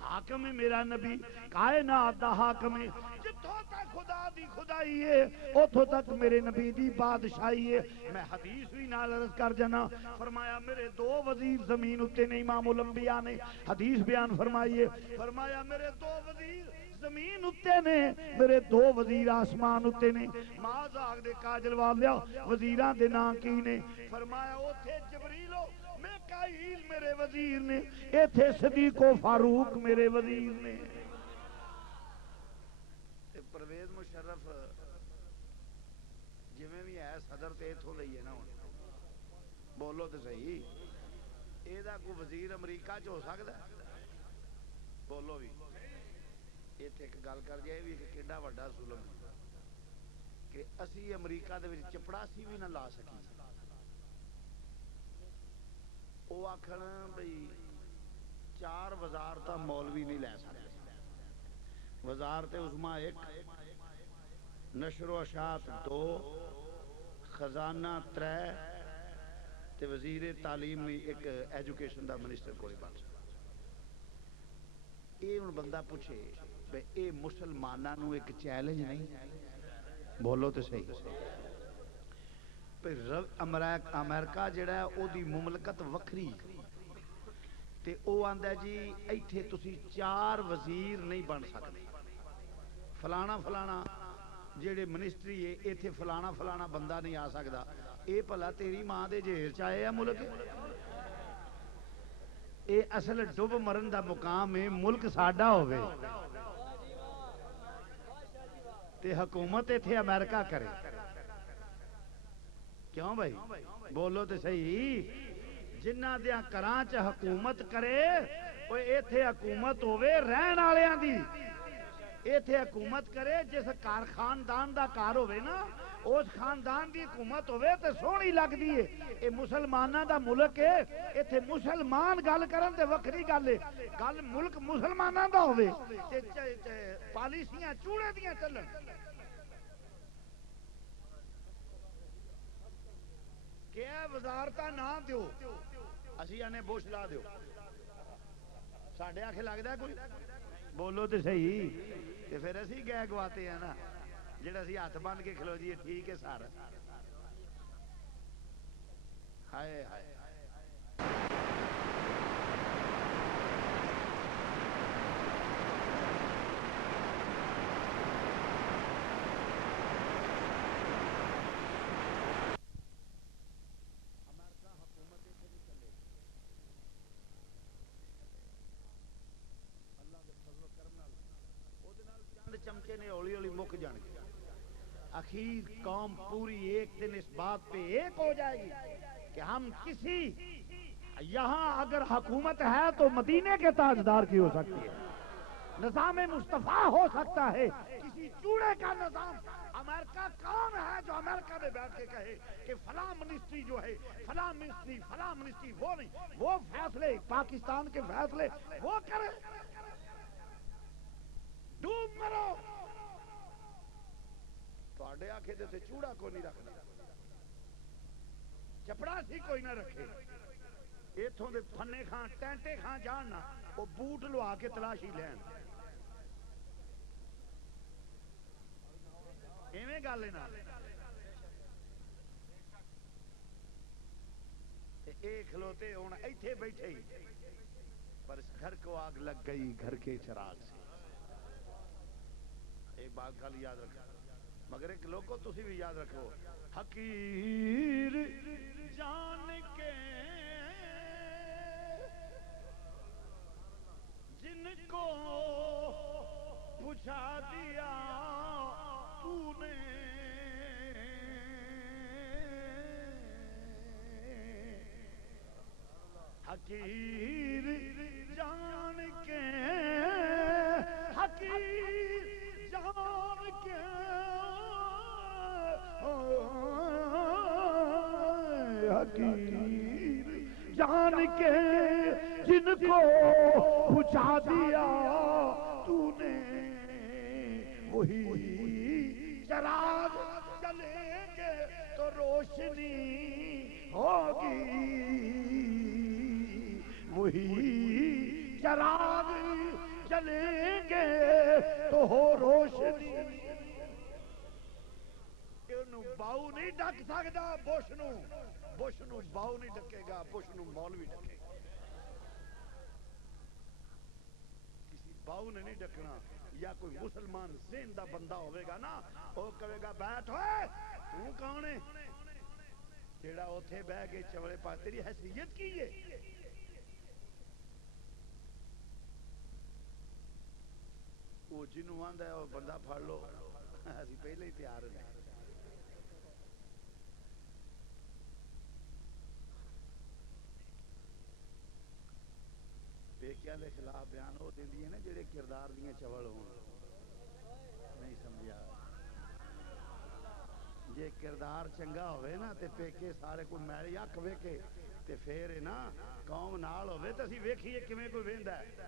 حاکم ہے میرا نبی، کائنات دا حاکم ہے۔ جتھوں تک خدا دی خدائی ہے اتھوں تک میرے نبی دی بادشاہی ہے۔ میں حدیث بھی نال عرض کر جانا، فرمایا میرے دو وزیر زمین اتے نے، امام الانبیاء نے حدیث بیان فرمائیے، فرمایا میرے دو وزیر زمین اتے نے، میرے دو وزیر آسمان اتے نے۔ معاذ آگ دے کاجل والیا وزیران دے نام کی نے؟ فرمایا اوتھے جبریل و میکائیل میرے وزیر نے، ایتھے صدیق و فاروق میرے وزیر نے۔ پرویز مشرف جویں بھی ہے صدر تے ایتھوں لئی ہے نا، بولو تے صحیح، اے دا کوئی وزیر امریکہ چ ہو سکدا ہے؟ بولو بھی۔ ایتھے ایک گل کر جائے بھی کہ کیڈا وڈا ظلم ہے کہ اسی امریکہ دے وچ چپڑاسی بھی نہ لا سکی۔ وہ آکھن بھئی 4 وزارتاں مولوی نہیں لے سکتے، وزارت عظمیٰ 1، نشر و اشاعت 2، خزانہ 3 تے وزیر تعلیم ایک ایجوکیشن دا منسٹر کوئی بن سکتا۔ اے ہن بندہ پوچھے بے اے مسلماناں نو ایک چیلنج نہیں؟ بولو تے صحیح۔ امریکہ جڑا ہے او دی مملکت وکھری تے او آندا جی ایتھے تسی 4 وزیر نہیں بن سکتے، فلانا فلانا جڑے منسٹری ہے ایتھے فلانا فلانا بندہ نہیں آ سکدا۔ اے بھلا تیری ماں دے جہیل چ آئے ملک؟ اے اصل ڈب مرن دا مقام ہے، ملک ساڈا ہوئے تے حکومت ایتھے امریکہ کرے۔ کیوں بھائی؟ بولو تے صحیح۔ جنہ دیاں کراں چ حکومت کرے وہ ایتھے حکومت ہوئے رہن والیاں دی، ایتھے حکومت کرے جس خاندان دا کار ہوئے نا اس خاندان دی حکومت ہوئے تے سونی لگ دی ہے۔ اے مسلمانہ دا ملک ہے، ایتھے مسلمان گل کرن تے وکھری گل ہے، گل ملک مسلمانہ دا ہوئے تے پالیسیاں چوڑے دیاں چلن۔ کیا وزارتہ نہ دیو، اسی آنے بوش لا دیو، ساڑھے آنکھیں لگ دا کوئی؟ بولو تے صحیح۔ تے پھر اسی گئے گواتے ہیں نا، جڑا اسی ہاتھ بن کے کھلو جی ٹھیک ہے سارا۔ ہائے ہائے چمچے نے ہولی ہولی مک جان گے، اخیر قوم پوری ایک دن اس بات پہ ایک ہو جائے گی کہ ہم کسی یہاں اگر حکومت ہے تو مدینے کے تاجدار کی ہو سکتی ہے، نظام مصطفیٰ ہو سکتا ہے، کسی چوڑے کا نظام۔ امریکہ کون ہے جو امریکہ میں بیٹھ کے کہے کہ فلاں منسٹری جو ہے فلاں منسٹری وہ نہیں، وہ فیصلے پاکستان کے فیصلے وہ کرے؟ ڈوب مرو، تواڈے آکھے تے چوڑا کوئی نہیں رکھنا، چپڑا سی کوئی نہ رکھے۔ اتوں دے فنے خان ٹینٹے خان جاننا وہ بوٹ لوا کے تلاشی لین ایویں گل ہے نا اے کھلوتے ہوں ایتھے بیٹھے ہی پر اس گھر کو آگ لگ گئی گھر کے چراغ سے ایک بات خالی یاد رکھو مگر ایک لوگوں تسی بھی یاد رکھو حقیر جان کے جن کو بجھا دیا تو نے حقیر جان کے حقیر جان کے حقیر جان کے جن کو بجھا دیا تو نے وہی چراغ جلیں گے تو روشنی ہوگی وہی چراغ جلیں گے تو ہو روشنی باؤ نہیں ڈک سکتا بش نو باؤ نہیں ڈکے گا بش نو مولوی ڈکے گا کسی باؤ نے نہیں ڈکنا یا کوئی مسلمان ذہن دا بندہ ہوئے گا نا وہ کہے گا بیٹھ ہوئے تو کون ہے جیڑا اوتھے بہ کے چوڑے پا تیری حیثیت کی ہے وہ جنوں آندا ہے وہ بندہ پھڑ لو اسی پہلے ہی تیار ہیں پیکیاں دے خلاف بیان ہو دیندی ہے نا جڑے کردار دیاں چوڑ ہون نہیں سمجھیا جے کردار چنگا ہوئے نا تے پیکے سارے کوئی میری اکھ ویکھے تے پھر نا قوم نال ہوئے تے اسی ویکھیے کیویں کوئی ویندا ہے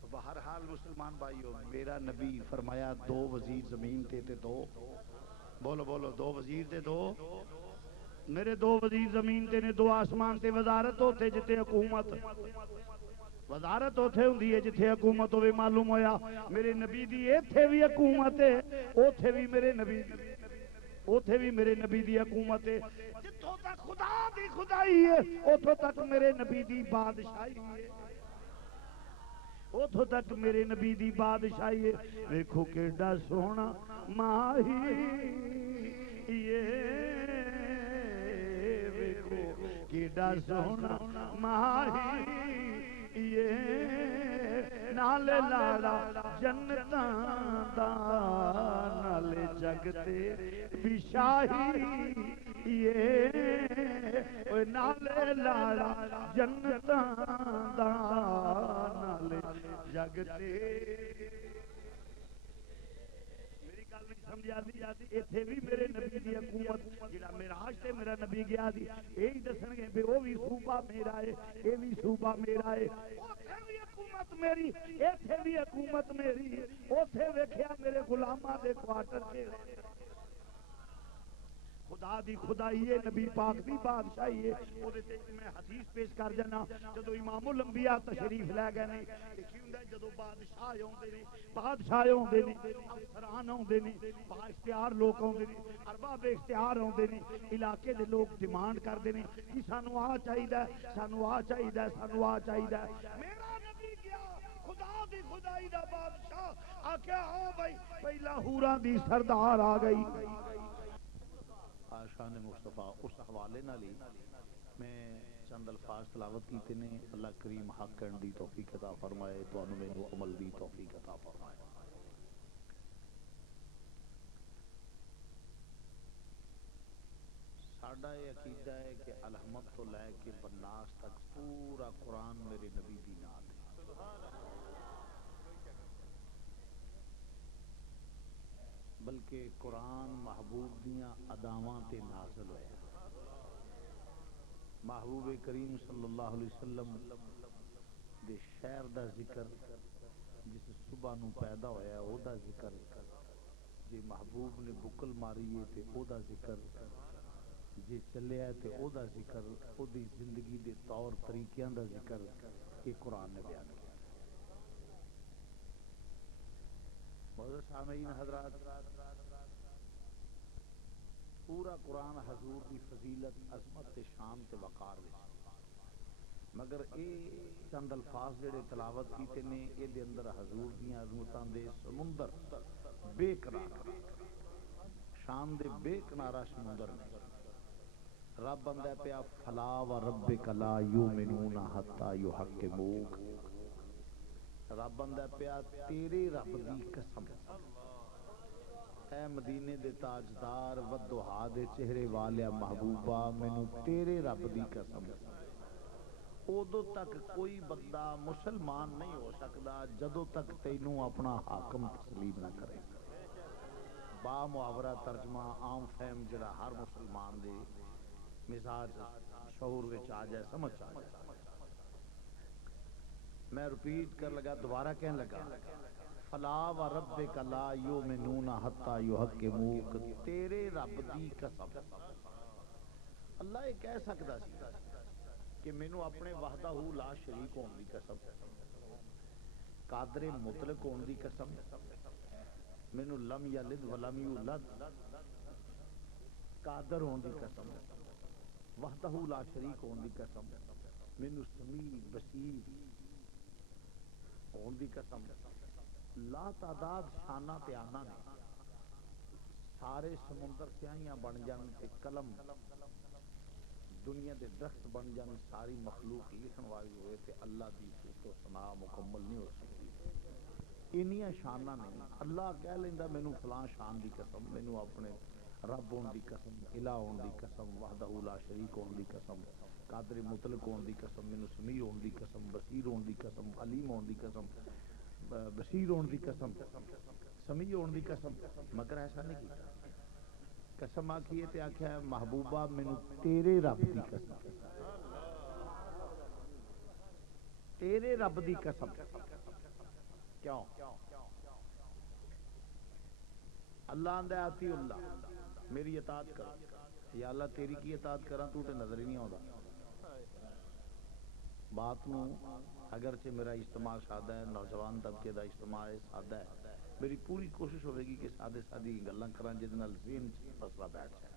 تو بہرحال مسلمان بھائیو میرا نبی فرمایا دو وزیر زمین تے دو بولو بولو دو وزیر تے دو میرے دو وزیر زمین تے نے دو آسمان تے وزارت ہوتے جتے حکومت وزارت ہوتے ہوندی ہے جتے حکومت ہوئے معلوم ہویا میرے نبی دی ایتھے بھی حکومت ہے اوتھے بھی میرے نبی دی اوتھے بھی میرے نبی دی حکومت ہے جتوں تک خدا دی خدائی ہے اوتھوں تک میرے نبی دی بادشاہی ہے اوتھوں تک میرے نبی دی بادشاہی ہے ویکھو کیڈا سونا ماہی یہ ویکھو کیڈا سونا ماہی یہ نالے لالا جنتاں دا نالے جگتے بشاہی یہ نالے لالا جنتاں دا نالے جگتے ایتھے بھی میرے نبی دی حکومت جڑا معراج تے میرا نبی گیا سی یہی دسن گے بھی وہ بھی صوبہ میرا ہے یہ بھی صوبہ میرا ہے اوتھے بھی حکومت میری ایتھے بھی حکومت میری اوتھے ویکھیا میرے غلاماں دے کوارٹر کے خدا دی خدائی ہے نبی پاک دی بادشاہی ہے او دے تے میں حدیث پیش کر جانا جدو امام الانبیاء تشریف لے گئے نے کی ہوندا جدو بادشاہ اوندے نے بادشاہ اوندے نے افسران اوندے نے با اختیار لوگ اوندے نے ارباب اختیار اوندے نے علاقے دے لوگ ڈیمانڈ کردے نے کہ سانو آ چاہیدا ہے سانو آ چاہیدا ہے سانو آ چاہیدا ہے میرا نبی گیا خدا دی خدائی دا بادشاہ آکھیا ہاں بھائی پہلا حوراں دی سردار آ گئی شان مصطفیٰ اس حوالے نالی میں چند الفاظ تلاوت کیتے نے اللہ کریم حق کرن دی توفیق عطا فرمائے تو انو میں عمل دی توفیق عطا فرمائے ساڈا یہ عقیدہ ہے کہ الحمد تو لے کے بناس تک پورا قرآن میرے نبی دی نات ہے بلکہ قرآن محبوب دیاں اداواں تے نازل ہویا محبوب کریم صلی اللہ علیہ وسلم دے شہر دا ذکر جس صبح نو پیدا ہویا او دا ذکر جے محبوب نے بکل ماری ہے تے او دا ذکر، جے چلیا ہے تے او دا ذکر، او دی زندگی دے طور طریقیاں دا ذکر یہ قرآن نے بیان کیا۔ معزز سامعین حضرات، پورا قرآن حضور دی فضیلت، عظمت تے شان تے وقار وچ، مگر اے چند الفاظ جڑے تلاوت کیتے نے اے دے اندر حضور دیاں عظمتاں دے سمندر بے کنارہ، شان دے بے کنارہ سمندر نے۔ رب بندہ پیا فلا وربک لا یؤمنون حتی یحکموک، رب بندہ پیا تیرے رب دی قسم، اے مدینے دے تاجدار والضحیٰ دے چہرے والیا محبوبہ، مینوں تیرے رب دی قسم، ادو تک کوئی بندہ مسلمان نہیں ہو سکتا جدو تک تینوں اپنا حاکم تسلیم نہ کرے۔ با محاورہ ترجمہ عام فہم جڑا ہر مسلمان دے مزاج شعور وچ آ جائے، سمجھ آ جائے۔ میں رپیٹ کر لگا، دوبارہ کہنے لگا، فلا وربک لا یؤمنون حتی یحکموک، تیرے رب دی قسم۔ اللہ یہ کہہ سکتا سی کہ مینوں اپنے وحدہ لا شریک ہون دی قسم، قادر مطلق ہون دی قسم، مینوں لم یلد ولم یولد قادر ہون دی قسم، وحدہ لا شریک ہون دی قسم، مینوں سمیع بصیر ہون دی قسم۔ لا تعداد شانہ تے آنا نے، سارے سمندر سیاہیاں بن جان تے قلم دنیا دے درخت بن جان، ساری مخلوق لکھن والی ہوئے تے اللہ دی صفت و ثنا مکمل نہیں ہو سکتی۔ انیاں شانہ نہیں، اللہ کہہ لیندا مینوں فلاں شان دی قسم، مینوں اپنے رب ہون دی قسم، الہ ہون دی قسم، وحدہ لا شریک ہون دی قسم، قادر مطلق ہون دی قسم، مینوں سمیع ہون دی قسم، بصیر ہون دی قسم، علیم ہون دی قسم، بصیر ہون دی قسم، سمیع ہون دی قسم، مگر ایسا نہیں کیتا۔ قسم آکھیے تے آکھیا ہے محبوبہ مینوں تیرے رب دی قسم، تیرے رب دی قسم۔ کیوں؟ اللہ آندا آتی اللہ میری اطاعت کر، یا اللہ تیری کی اطاعت کراں تو تے نظر ہی نہیں آندا۔ بات نو اگرچہ میرا اجتماع سادہ ہے، نوجوان طبقے دا اجتماع سادہ ہے، میری پوری کوشش ہوئے گی کہ سادے سادی گلاں کراں جس نال ذہن مسئلہ بیٹھ جائے۔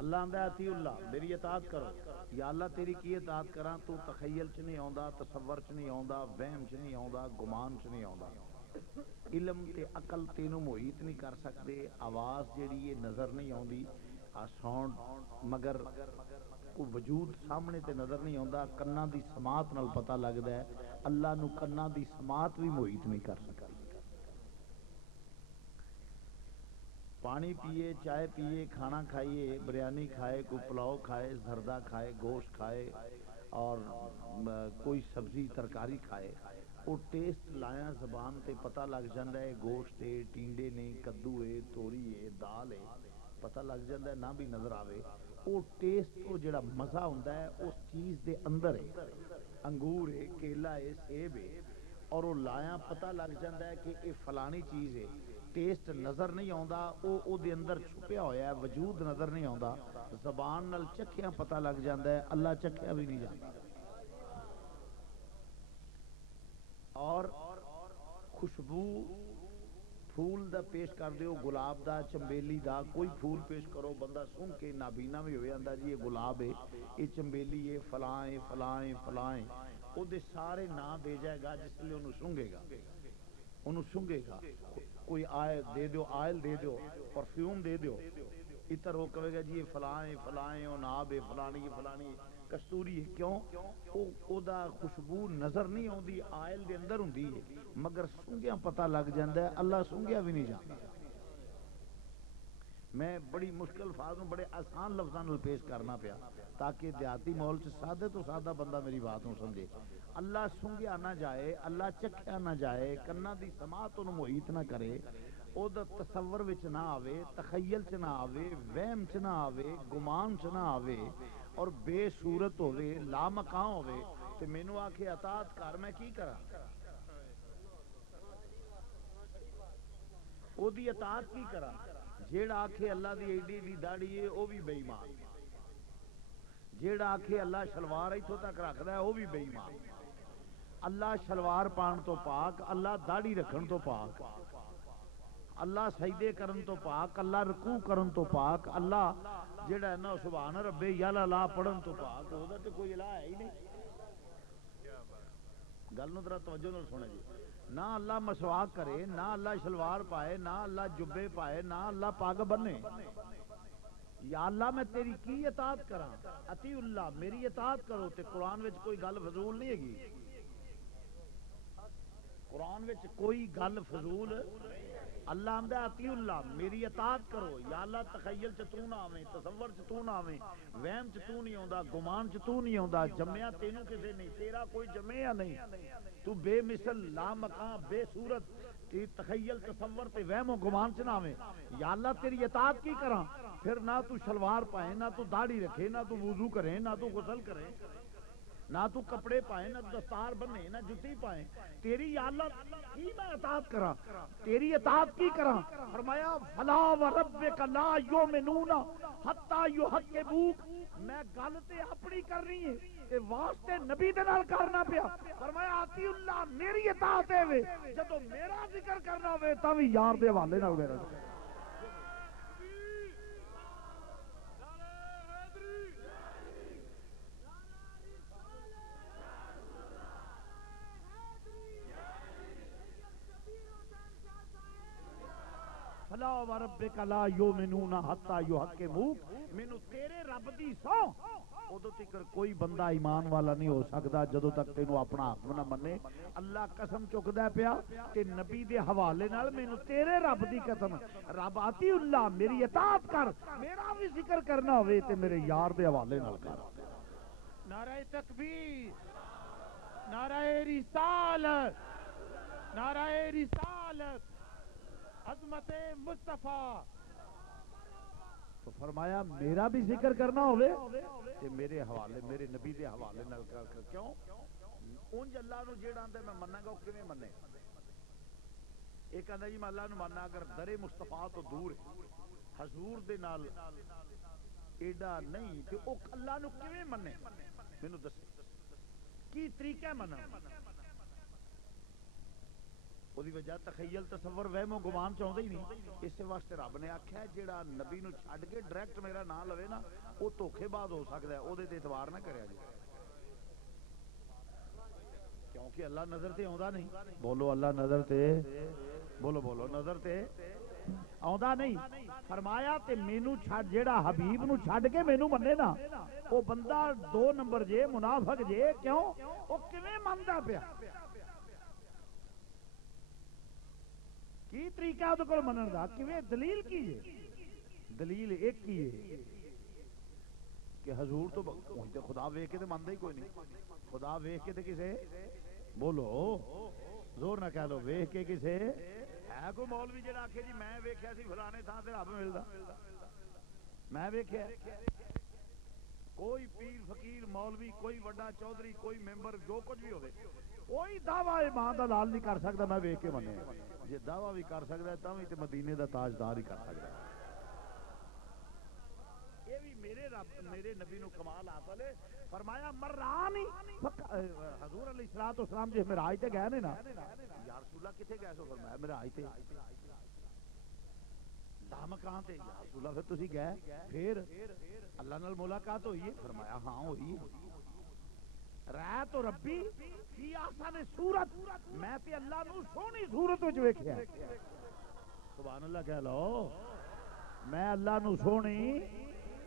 اللہ آندا اتی اللہ میری اطاعت کرو، یا اللہ تیری کی اطاعت کراں تو تخیل چ نہیں آندا، تصور چ نہیں آندا، وہم چ نہیں آندا، گمان چ نہیں آندا۔ علم تے عقل تینوں محیط نہیں کر سکتے، آواز جیڑی ہے نظر نہیں آندی، ساؤنڈ مگر کوئی وجود سامنے تے نظر نہیں آندا، کناں دی سماعت نال پتہ لگدا ہے، اللہ نو کناں دی سماعت بھی محیط نہیں کر سکتی۔ پانی پیے، چائے پیے، کھانا کھائیے، بریانی کھائے، کوئی پلاؤ کھائے، زردہ کھائے، گوشت کھائے اور کوئی سبزی ترکاری کھائے، وہ ٹیسٹ لایا زبان تے پتہ لگ جاندہ ہے، گوشت ہے، ٹینڈے نے، کدو ہے، توری ہے، دال ہے، پتہ لگ جاندہ ہے، نہ بھی نظر آوے، وہ ٹیسٹ وہ جڑا مزہ ہوندہ ہے اس چیز دے اندر ہے، انگور ہے، کیلا ہے، سیب ہے، اور وہ لایا پتہ لگ جاندہ ہے کہ یہ فلانی چیز ہے، ٹیسٹ نظر نہیں آندا، او دے اندر چھپیا ہویا ہے، وجود نظر نہیں آندا، زبان نال چکھیاں پتہ لگ جاندہ ہے، اللہ چکھیا بھی نہیں جاندہ۔ اور خوشبو پھول دا پیش کر دیو، گلاب دا، چمبیلی دا، کوئی پھول پیش کرو، بندہ سن کے نابینا بھی ہوئے اندہ جی یہ گلاب ہے، یہ چمبیلی ہے، فلاں ہے، فلاں ہے، فلاں ہے، او دے سارے نام دے جائے گا جس لئے انہوں سنگے گا، انہوں سنگے گا، کوئی آئل دے دیو، آئل دے دیو، پرفیوم دے دیو، اتر ہو کہے گا جی یہ فلاں ہے، فلاں ہے، وہ ناب ہے، فلانی ہے، فلانی ہے، کستوری ہے، کیوں؟ او دا خوشبو نظر نہیں ہوندی، آئل دے اندر ہوندی ہے، مگر سنگیاں پتہ لگ جاندہ ہے، اللہ سنگیا بھی نہیں جاندہ۔ میں بڑی مشکل الفاظ بڑے آسان لفظاں پیش کرنا پیا تاکہ دیہاتی ماحول سے سادہ تو سادہ بندہ میری بات سمجھے۔ اللہ سنگیا نہ جائے، اللہ چکھیا نہ جائے، کنا دی سماعت انہوں محیط نہ کرے، او دا تصور وچ نہ آوے، تخیل چ نہ آوے، وہم چ نہ آوے، گمان چ نہ آوے، اور بے صورت ہوئے، لامکان ہوئے، تے مینوں آکھے اطاعت کر، میں کی کرا؟ او دی اطاعت کی کرا؟ جیڑا آکھے اللہ دی ایڈی ایڈی داڑھی ہے او بھی بے ایمان، جیڑا آکھے اللہ شلوار ایتھوں تک رکھدا ہے او بھی بے ایمان۔ اللہ شلوار پان تو پاک، اللہ داڑھی رکھن تو پاک، اللہ سجدے کرن تو پاک، اللہ رکوع کرن تو پاک، اللہ جیڑا ہے نا سبحان ربی یالا لا پڑھن تو پاک، او دا تے کوئی الہ ہے ہی نہیں۔ گل نو ذرا توجہ نال سنے جی، نہ اللہ مسواک کرے، نہ اللہ شلوار پائے، نہ اللہ جبے پائے، نہ اللہ پگ بنے۔ یا اللہ میں تیری کی اطاعت کراں؟ اطیع اللہ، میری اطاعت کرو۔ تے قرآن وچ کوئی گل فضول نہیں ہے گی، قرآن وچ کوئی گل فضول اللہ آمدہ اطیع اللہ، میری اطاعت کرو۔ یا اللہ تخیل چ تو نہ آویں، تصور چ تو نہ آویں، وہم چ تو نہیں آوندا، گمان چ تو نہیں آوندا، جمیا تینوں کسے نہیں، تیرا کوئی جمیا نہیں، تو بے مثل لا مکان بے صورت، تی تخیل تصور تے وہم و گمان چ نہ آویں۔ یا اللہ تیری اطاعت کی کراں؟ پھر نہ تو شلوار پائے، نہ تو داڑھی رکھے، نہ تو وضو کرے، نہ تو غسل کرے، نہ تو کپڑے پائے، نہ دستار بنے، نہ جتی پائے، تیری یا اللہ کی میں اطاعت کراں؟ تیری اطاعت کی کراں؟ فرمایا فلا وربک لا یؤمنون حتی یحکموک، میں گل تے اپنی کرنی ہے تے واسطے نبی دے نال کرنا پیا۔ فرمایا اطیع اللہ، میری اطاعت ہے وے، جدوں میرا ذکر کرنا ہوے تاں وی یار دے حوالے نال میرا ذکر۔ فلا وربک لا یؤمنون حتی یحکموک، مینوں تیرے رب دی سو ادو تک کوئی بندہ ایمان والا نہیں ہو سکتا جدو تک تینوں اپنا حق نہ منے۔ اللہ قسم چکدا پیا تے نبی دے حوالے نال مینوں تیرے رب دی قسم، رب اطیع اللہ، میری اطاعت کر، میرا بھی ذکر کرنا ہوئے تے میرے یار دے حوالے نال کر۔ نعرہ تکبیر، نعرہ رسالت، نعرہ رسالت، عظمت مصطفیٰ۔ تو فرمایا میرا بھی ذکر کرنا ہوئے تے میرے حوالے، میرے نبی دے حوالے نال کر۔ کیوں؟ اونج اللہ نو جیڑا آندا میں مننا گا، او کیویں منے؟ ایک آندا جی میں اللہ نو مننا اگر در مصطفیٰ تو دور ہے، حضور دے نال ایڈا نہیں تے او اللہ نو کیویں منے؟ مینوں دس کی طریقہ منن؟ وہ وجہ تخیل تصور وہم و گمان چاہتا ہی نہیں۔ اس واسطے رب نے آخیا جیڑا نبی نو چھڈ کے ڈائریکٹ میرا نام لوے نا وہ دھوکھے بعد ہو سکتا ہے، وہ اعتبار نہ کریا جائے، کیونکہ اللہ نظر تے آندا نہیں۔ بولو اللہ نظر تے، بولو بولو نظر تے آندا نہیں۔ فرمایا تے مینوں چھڈ، جیڑا حبیب نو چھڈ کے مینوں منے نا وہ بندہ دو نمبر جے، منافق جے۔ کیوں؟ وہ کیویں مندا پیا؟ کی طریقہ ہے وہ منن دا؟ کیویں؟ دلیل کی ہے؟ دلیل ایک ہی ہے کہ حضور تو خدا ویکھ کے تے مندا ہی کوئی نہیں۔ خدا ویکھ کے تے کسے، بولو زور نہ کہہ لو، ویکھ کے کسے ہے کوئی مولوی جڑا آکھے جی میں ویکھیا سی فلانے تھاں تے رب ملدا، میں ویکھیا؟ کوئی پیر فقیر مولوی، کوئی وڈا چودھری، کوئی ممبر، جو کچھ بھی ہوے، کوئی دعویٰ ایمان دا لال نہیں کر سکتا میں ویکھ کے منیا۔ جے دعویٰ بھی کر سکتا ہے تاں وی تے مدینے دا تاجدار ہی کر سکتا ہے۔ یہ بھی میرے رب، میرے نبی نو کمال حاصل ہے۔ فرمایا مرانی، حضور علیہ الصلوۃ والسلام جس معراج تے گئے نے نا، یا رسول اللہ کتے گئے سو؟ فرمایا معراج تے۔ لامکان تے؟ یا رسول اللہ پھر تسی گئے، پھر اللہ نال ملاقات ہوئی ہے؟ فرمایا ہاں ہوئی۔ رات و ربی فی احسن صورت، میں تے اللہ نو سونی صورت وچ ویکھیا۔ سبحان اللہ کہہ لو، میں اللہ نو سونی،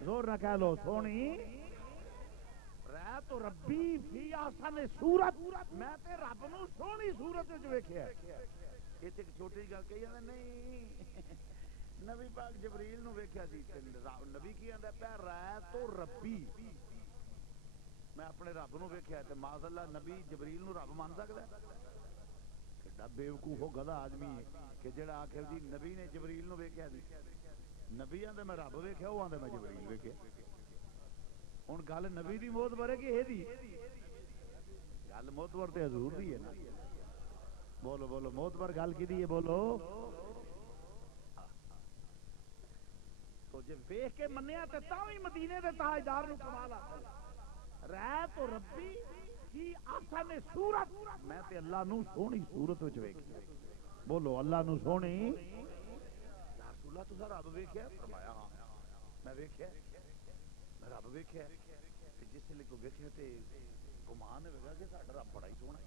زور نہ کہہ لو سونی، رات و ربی فی احسن صورت، میں تے رب نو سونی صورت وچ ویکھیا۔ یہ تے ایک چھوٹی گل کہی جاندے نہیں، نبی پاک جبریل نو ویکھیا سی، نبی کی آندا پیا رات و ربی، میں اپنے رب نو ویکھیا تے معاذ اللہ نبی جبریل نو رب مان سکدا ہے؟ کڈا بیوقوف ہو گدا آدمی ہے کہ جڑا آکھے جی نبی نے جبریل نو ویکھیا سی، نبی آندا میں رب ویکھیا، وہ آندا میں جبریل ویکھیا۔ ہن گل نبی دی معتبر ہے کہ اے دی؟ گل معتبر تے حضور دی ہے نا۔ بولو بولو معتبر گل کیدی ہے؟ بولو جے ویکھ کے منیا تے تاں وی مدینے دے تاجدار نو کمال حاصل رہ تو ربی کی احسن صورت میں تے اللہ نو سونی صورت وچ ویکھیا بولو اللہ نو سونی یا رسول اللہ تساں رب ویکھیا فرمایا ہاں میں ویکھیا میں رب ویکھیا تے جس لے کو ویکھیا تے گمان ہوگا کہ ساڈا رب بڑا ہی سونا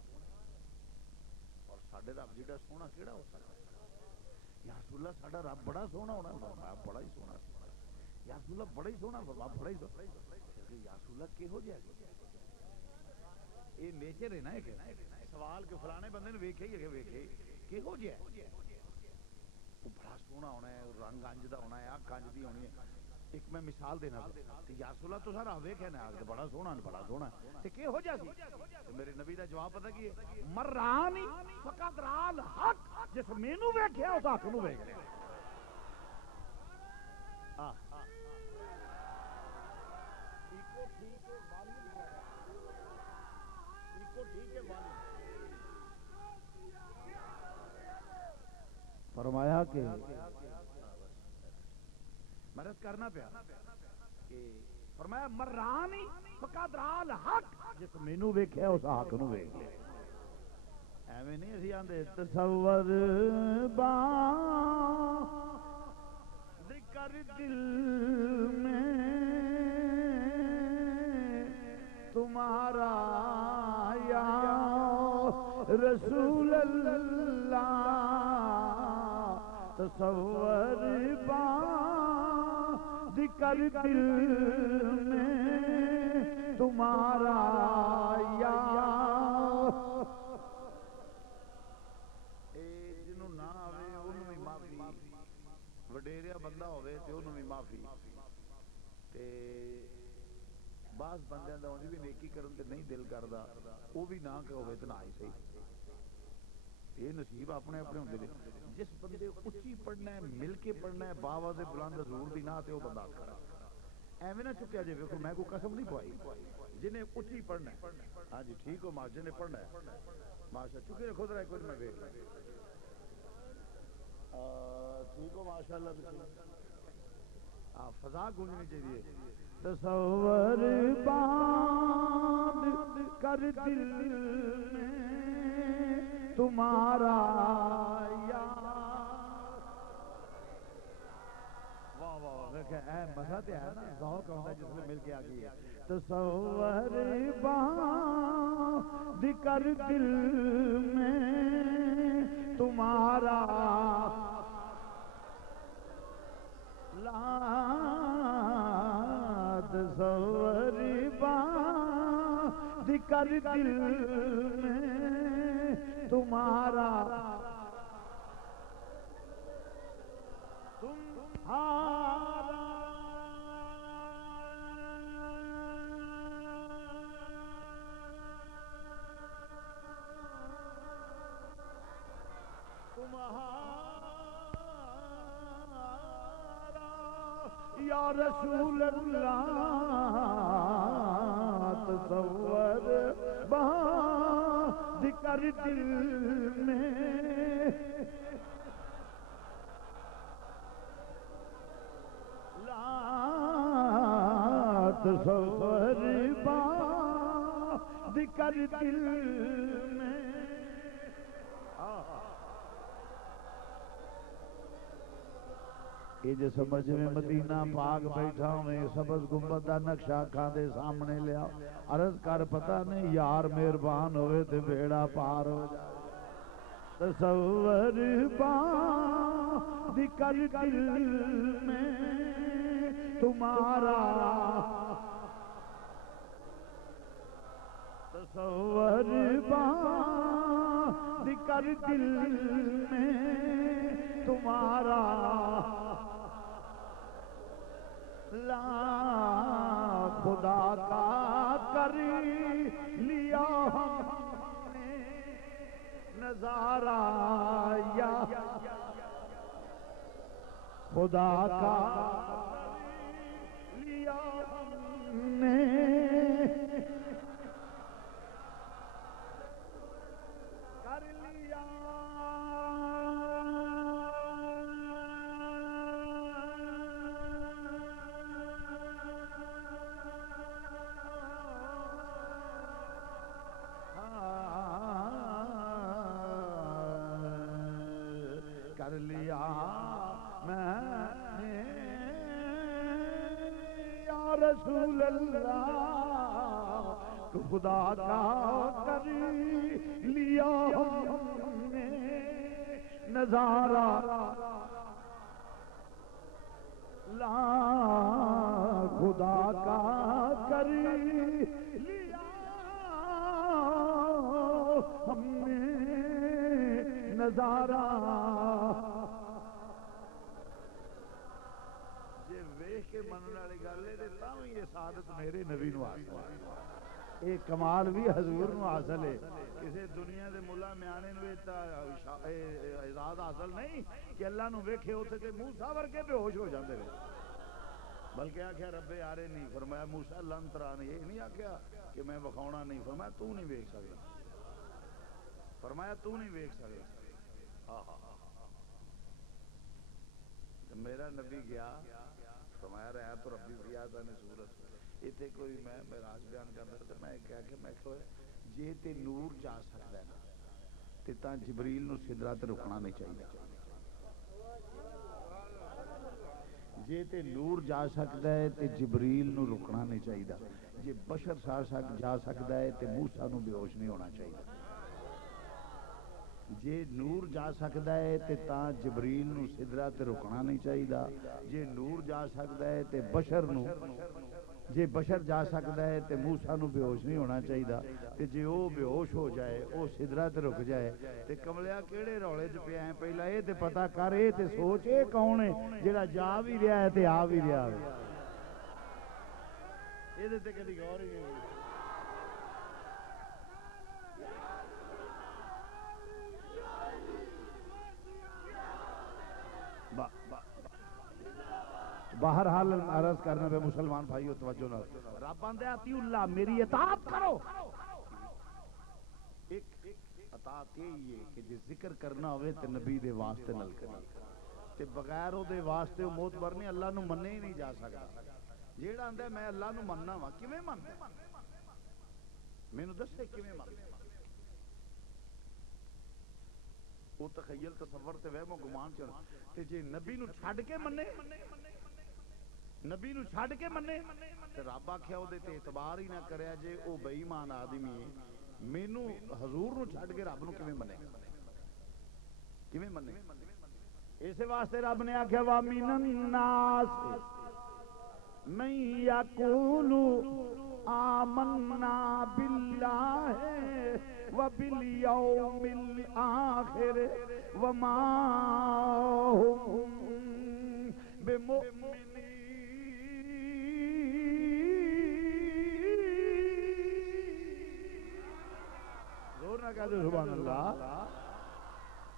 اور ساڈے رب جیڑا سونا کیڑا ہو سکتا یا رسول اللہ ساڈا رب بڑا سونا ہونا فرمایا بڑا ہی سونا یا رسول اللہ بڑا ہی سونا فرمایا بڑا ہی سونا یا رسول اللہ کہو جہا یہ نیچر ہے نا ایک سوال کہ فلانے بندے نے ویکھے ہی ویکھے کہو جہا وہ بڑا سونا ہونا ہے رنگ انج دا ہونا ہے اکھ انج دی ہونی ہے ایک میں مثال دینا تے یا رسول اللہ تو سارا ویکھے نا بڑا سونا تے کہو جہا سی تے میرے نبی دا جواب پتہ کی ہے مرانی فقط رال حق جس مینوں ویکھیا اس حق نو ویکھ لیا فرمایا کہ مرض کرنا پیا کہ فرمایا مرانی فقط رال حق جس مینوں ویکھیا اس حق نو ویکھ لیا ایویں نہیں اسی آندے تصور کر دل میں تمہارا یا رسول اللہ تصور کر دل میں تمہارا یا جنوں نہ آوے انہوں بھی معافی وڈیریا بندہ ہوئے تے انہوں بھی معافی تے بعض بندیاں دا انہوں بھی نیکی کرن تے نہیں دل کردا وہ بھی نہ کہ ہوئے تے نہ ہی صحیح یہ نصیب اپنے اپنے ہوندے نے جس بندے اچھی پڑھنا ہے مل کے پڑھنا ہے باواز بلند حضور دی نہ تے وہ بندہ کرا ایویں نہ چکیا جے ویکھو میں کوئی قسم نہیں پوائی جنہیں اچھی پڑھنا ہے ہاں جی ٹھیک ہو ماشاء نے پڑھنا ہے ماشاء چکے رکھو ذرا ایک بار میں دیکھ ٹھیک ہو ماشاءاللہ فضا گونجنی چاہیے تصور باندھ کر دل میں تمہارا یار واہ واہ اے مزہ تے ہے نا ذوق ہوتا ہے جس میں مل کے آ گئی ہے تصور باندھ کر دل میں تمہارا تصور باندھ کر دل میں تمہارا تمہارا یا رسول اللہ تصور باندھ کر دل میں تصور باندھ کر دل میں یہ جو سمجھ میں مدینہ پاک بیٹھا ہوں سبز گنبد دا نقشہ کھاندے سامنے لیا عرض کر پتہ نہیں یار مہربان ہوئے تے بیڑا پار ہو جائے تصور باندھ کر دل میں تمہارا تصور باندھ کر دل میں تمہارا لا خدا کا کر لیا ہم نے نظارہ یا خدا کا لیا ہم نے کر لیا کر لیا میں نے یا رسول اللہ تو خدا کا کر لیا ہم نے نظارہ لا خدا کا کر لیا ہم نے نظارہ جے ویکھ کے منن والی گل ہے تے تاں وی یہ سعادت میرے نبی نو حاصل ہے یہ کمال بھی حضور نو حاصل ہے کسی دنیا دے ملا میانے نو اعزاز حاصل نہیں کہ اللہ نو ویکھے اوتھے تے موسیٰ ورگے بے ہوش ہو جاندے نے بلکہ آخیا رب آرے نہیں فرمایا موسیٰ لن ترانی یہ نہیں آخیا کہ میں وکھاونا نہیں فرمایا تو نہیں ویکھ سکدا فرمایا تو نہیں ویکھ سکدا میرا نبی گیا فرمایا رہا تو ربی فریاد نے صورت اتنے کوئی میں راج بیان کرتا تو میں کہا کہ میں کہ جے تے نور جا سکتا ہے نا تے تاں جبریل نو سدرہ تے رکنا نہیں چاہیے جے تے نور جا سکتا ہے تے جبریل نو رکنا نہیں چاہیے جے بشر جا سکتا ہے تے موسیٰ نو بے ہوش نہیں ہونا چاہیے جے نور جا سکتا ہے تے تاں جبریل نو سدرہ تے رکنا نہیں چاہیے جے نور جا سکتا ہے تے بشر نو جے بشر جا سکتا ہے تے موسیٰ نو بے ہوش نہیں ہونا چاہیے تے جے او بے ہوش ہو جائے او سدرہ تے رک جائے تے کملیا کیڑے رولے چ پیا ہیں پہلا اے تے پتہ کر اے تے سوچ اے کون ہے جڑا جا بھی رہا ہے تے آ بھی رہا ہے اے تے کدی غور ہی نہیں ہوئی بہرحال عرض کرنے پہ مسلمان بھائیو توجہ نہ رب آندے اطیع اللہ میری اطاعت کرو ایک اطاعت یہی ہے کہ جس ذکر کرنا ہوئے تے نبی دے واسطے نل کرنا تے بغیر او دے واسطے معتبر نہیں اللہ نو مننے ہی نہیں جا سکتا جیڑا آندا میں اللہ نو مننا وا کیویں مندا مینوں دسے کیویں مندا وہ تخیل تصور تے وہم و گمان چ تے جے نبی نو چھڈ کے مننے نبی نو چھڈ کے مننے تے رب آکھیا او دے تے اعتبار ہی نہ کریا جے او بے ایمان آدمی ہے مینوں حضور نو چھڈ کے رب نو کیویں منے اس واسطے رب نے آکھیا وا من الناس من یقول آمنا باللہ وبالیوم الآخر وما هم بمؤمنین سبحان اللہ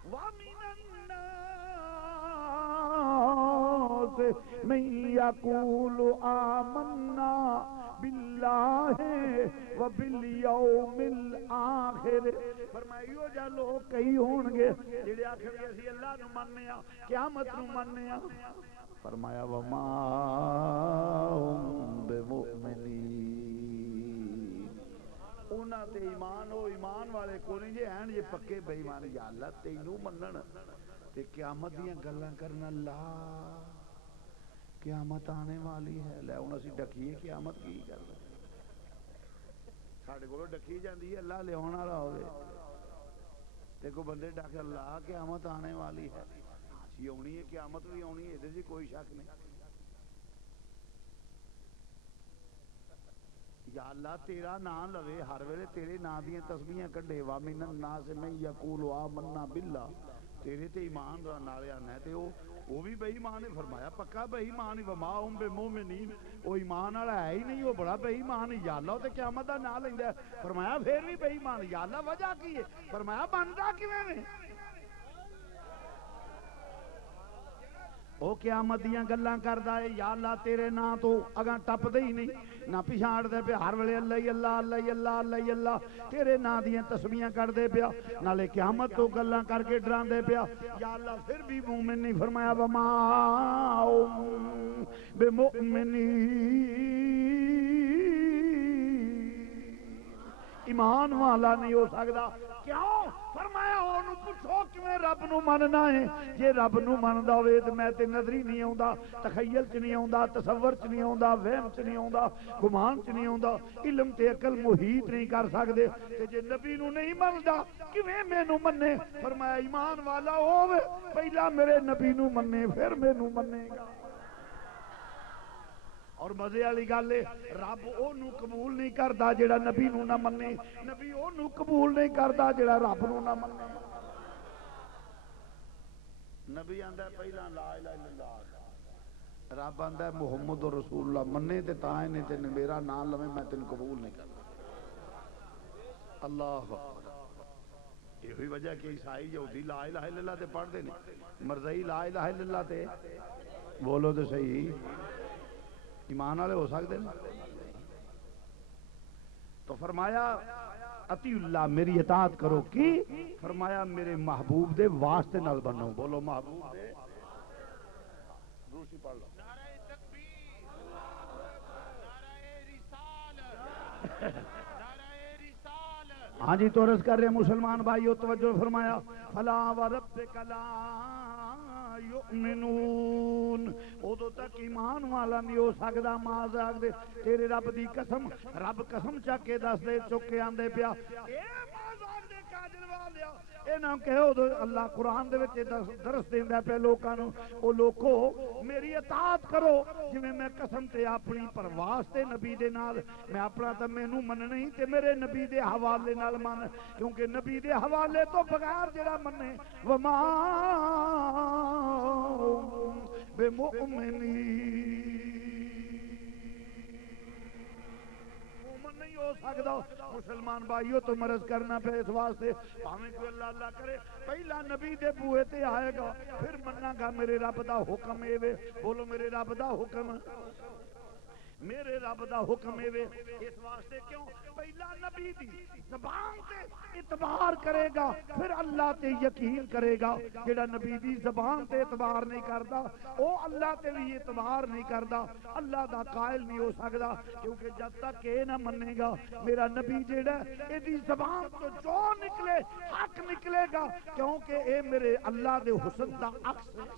وَمِنَ النَّاسِ مَن يَقُولُ آمَنَّا بِاللَّهِ وَبِالْيَوْمِ الْآخِرِ فرمائیو جا لوگ کئی ہون گے جڑے آخر گے اسی اللہ نو مننے ہاں قیامت نو مننے ہاں فرمایا وَمَا هُمْ بِمُؤْمِنِينَ انہاں تے ایمان ہو ایمان والے کو نہیں جے ہیں یہ پکے بے ایمان یا اللہ تینوں منن تے قیامت دیاں گلاں کرنا لا قیامت آنے والی ہے لے ہن اسی ڈکیے قیامت کی کرنا ساڈے کولوں ڈکی جاندی ہے اللہ لے آਉਣ والا ہوے تے کو بندے ڈک اللہ قیامت آنے والی ہے جی آنی ہے قیامت بھی آنی ہے تے کوئی شک نہیں یا اللہ تیرا نام لوے ہر ویلے تیرے نام دیاں تسبیحاں کڈے وا من الناس من یقول آمنا باللہ تیرے تے ایمان نال آنا ہے تے او بھی بے ایمان ہے فرمایا پکا بے ایمان ہے وما هم بمؤمنین او ایمان والا ہے ہی نہیں وہ بڑا بے ایمان ہے یا اللہ تے قیامت دا نام لیندا ہے فرمایا پھر بھی بے ایمان ہے یا اللہ وجہ کی ہے فرمایا بندا کیویں ہے او قیامت دیاں گلاں کردا ہے یا اللہ تیرے نام تو اگاں ٹپدے ہی نہیں نہ پچھاڑ دے پہ ہر ویلے اللہ اللہ اللہ اللہ اللہ اللہ تیرے نام دیاں تسبیحاں کر دے پیا نالے قیامت تو گلاں کر کے ڈران دے پیا یا اللہ پھر بھی مومن نہیں فرمایا وما بمؤمنین ایمان والا نہیں ہو سکتا کیوں فرمایا ਉਹਨੂੰ ਪੁੱਛੋ ਕਿਵੇਂ ਰੱਬ ਨੂੰ ਮੰਨਣਾ ਹੈ ਜੇ ਰੱਬ ਨੂੰ ਮੰਨਦਾ ਹੋਵੇ ਤੇ ਮੈਂ ਤੇ ਨਜ਼ਰੀ ਨਹੀਂ ਆਉਂਦਾ ਤਖਯਲ ਚ ਨਹੀਂ ਆਉਂਦਾ ਤਸੱਵਰ ਚ ਨਹੀਂ ਆਉਂਦਾ ਵਹਿਮ ਚ ਨਹੀਂ ਆਉਂਦਾ ਗੁਮਾਨ ਚ ਨਹੀਂ ਆਉਂਦਾ ਇਲਮ ਤੇ ਅਕਲ ਮੁਹੀਤ ਨਹੀਂ ਕਰ ਸਕਦੇ ਤੇ ਜੇ ਨਬੀ ਨੂੰ ਨਹੀਂ ਮੰਨਦਾ ਕਿਵੇਂ ਮੈਨੂੰ ਮੰਨੇ ਫਰਮਾਇਆ ਈਮਾਨ ਵਾਲਾ ਹੋਵੇ ਪਹਿਲਾਂ ਮੇਰੇ نبی نو مننے پھر مینوں مننے گا اور مزے والی گل ہے رب اونوں قبول نہیں کردا جڑا نبی نو نہ مننے نبی اونوں قبول نہیں کردا جڑا رب نو نہ مننے نبی آندا پہلا لا الہ الا اللہ رب آندا محمد رسول اللہ مننے تے تاں نے تے میرا نام لویں میں تینوں قبول نہیں کردا اللہ اکبر یہ وجہ کہ عیسائی یہودی لا الہ الا اللہ تے پڑھ دے نہیں مرزائی لا الہ الا اللہ تے بولو تے صحیح ایمان والے ہو سکتے ہیں تو فرمایا اطیع اللہ میری اطاعت کرو کی فرمایا میرے محبوب دے واسطے نال بنو بولو محبوب دے دوسری پڑھ لو نعرہ تکبیر نعرہ رسالت ہاں جی تو عرض کر رہے ہیں مسلمان بھائیو توجہ فرمایا فلا وربک لا یؤمنون ادو تک ایمان والا نہیں ہو سکدا معاذ دے تیرے رب دی قسم رب قسم چک کے دس دے چک کے آندے پیا اے معاذ دے کاجل والیا اے نہ کہو اللہ قرآن دے وچ درس دیندا پیا لوکاں نوں او لوکو میری اطاعت کرو جویں میں قسم تے اپنی پرواز تے نبی دے نال میں اپنا تے مینوں مننا ہی تے میرے نبی دے حوالے نال من کیونکہ نبی دے حوالے تو بغیر جڑا منے وما بمؤمنین نہیں ہو سکتا مسلمان بھائیو تو مرض کرنا پہ اس واسطے ہمیں کوئی اللہ اللہ کرے پہلا نبی دے بوئے تے آئے گا پھر مننا گا میرے رب دا حکم ایوے بولو میرے رب دا حکم میرے رب دا حکم ہے اس واسطے کیوں پہلا نبی دی زبان تے اعتبار کرے گا پھر اللہ تے یقین کرے گا جڑا نبی دی زبان تے اعتبار نہیں کردا او اللہ تے بھی اعتبار نہیں کردا اللہ دا قائل نہیں ہو سکدا کیونکہ جب تک اے نہ منے گا میرا نبی جڑا اے دی زبان تو جو نکلے حق نکلے گا کیونکہ اے میرے اللہ دے حسن دا عکس ہے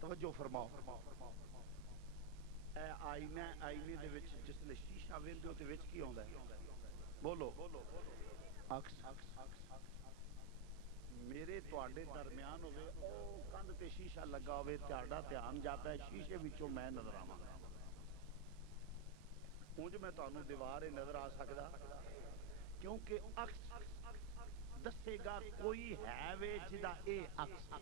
توجہ فرماؤ اے آئینے دے وچ جس لے شیشہ ویندے تے وچ کی ہوندا ہے بولو عکس میرے تواڈے درمیان ہوے او کندھ تے شیشہ لگا ہوے تہاڈا دھیان جاتا ہے شیشے وچوں میں نظر آواں اونج میں تانوں دیوار نظر آ سکدا کیونکہ عکس دسے گا کوئی ہے وے جدا اے عکس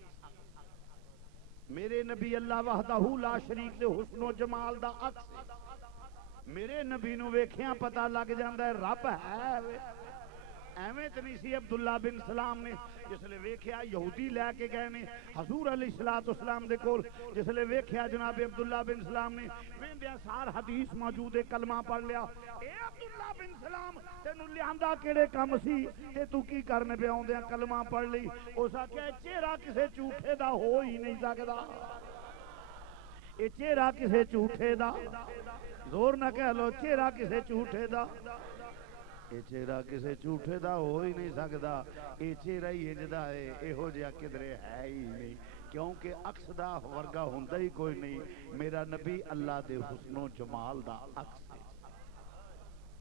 میرے نبی اللہ وحدہ لا شریک دے حسن و جمال دا عکس میرے نبی نو ویکھیاں پتہ لگ جاندا ہے رب ہے ایویں تے نہیں سی عبداللہ بن سلام نے جس لے ویکھیا یہودی لے کے گئے نے حضور علیہ الصلوۃ والسلام دے کول جس لے ویکھیا جناب عبداللہ بن سلام نے ویندیا سار حدیث موجود ہے کلمہ پڑھ لیا اے عبداللہ بن سلام تینوں لیاندا کیڑے کم سی تے تو کی کرنے پہ اوندیاں کلمہ پڑھ لئی اس آکھیا چہرہ کسے جھوٹے دا ہو ہی نہیں سکدا اے چہرہ کسے جھوٹے دا زور نہ کہہ لو چہرہ کسے جھوٹے دا اے چہرہ کسے جھوٹے دا ہو ہی نہیں سکدا اے چہرہ ہی جدا ہے ایہو جہا کدرے ہے ہی نہیں کیونکہ عکس دا ورگا ہوندا ہی کوئی نہیں میرا نبی اللہ دے حسن و جمال دا عکس ہے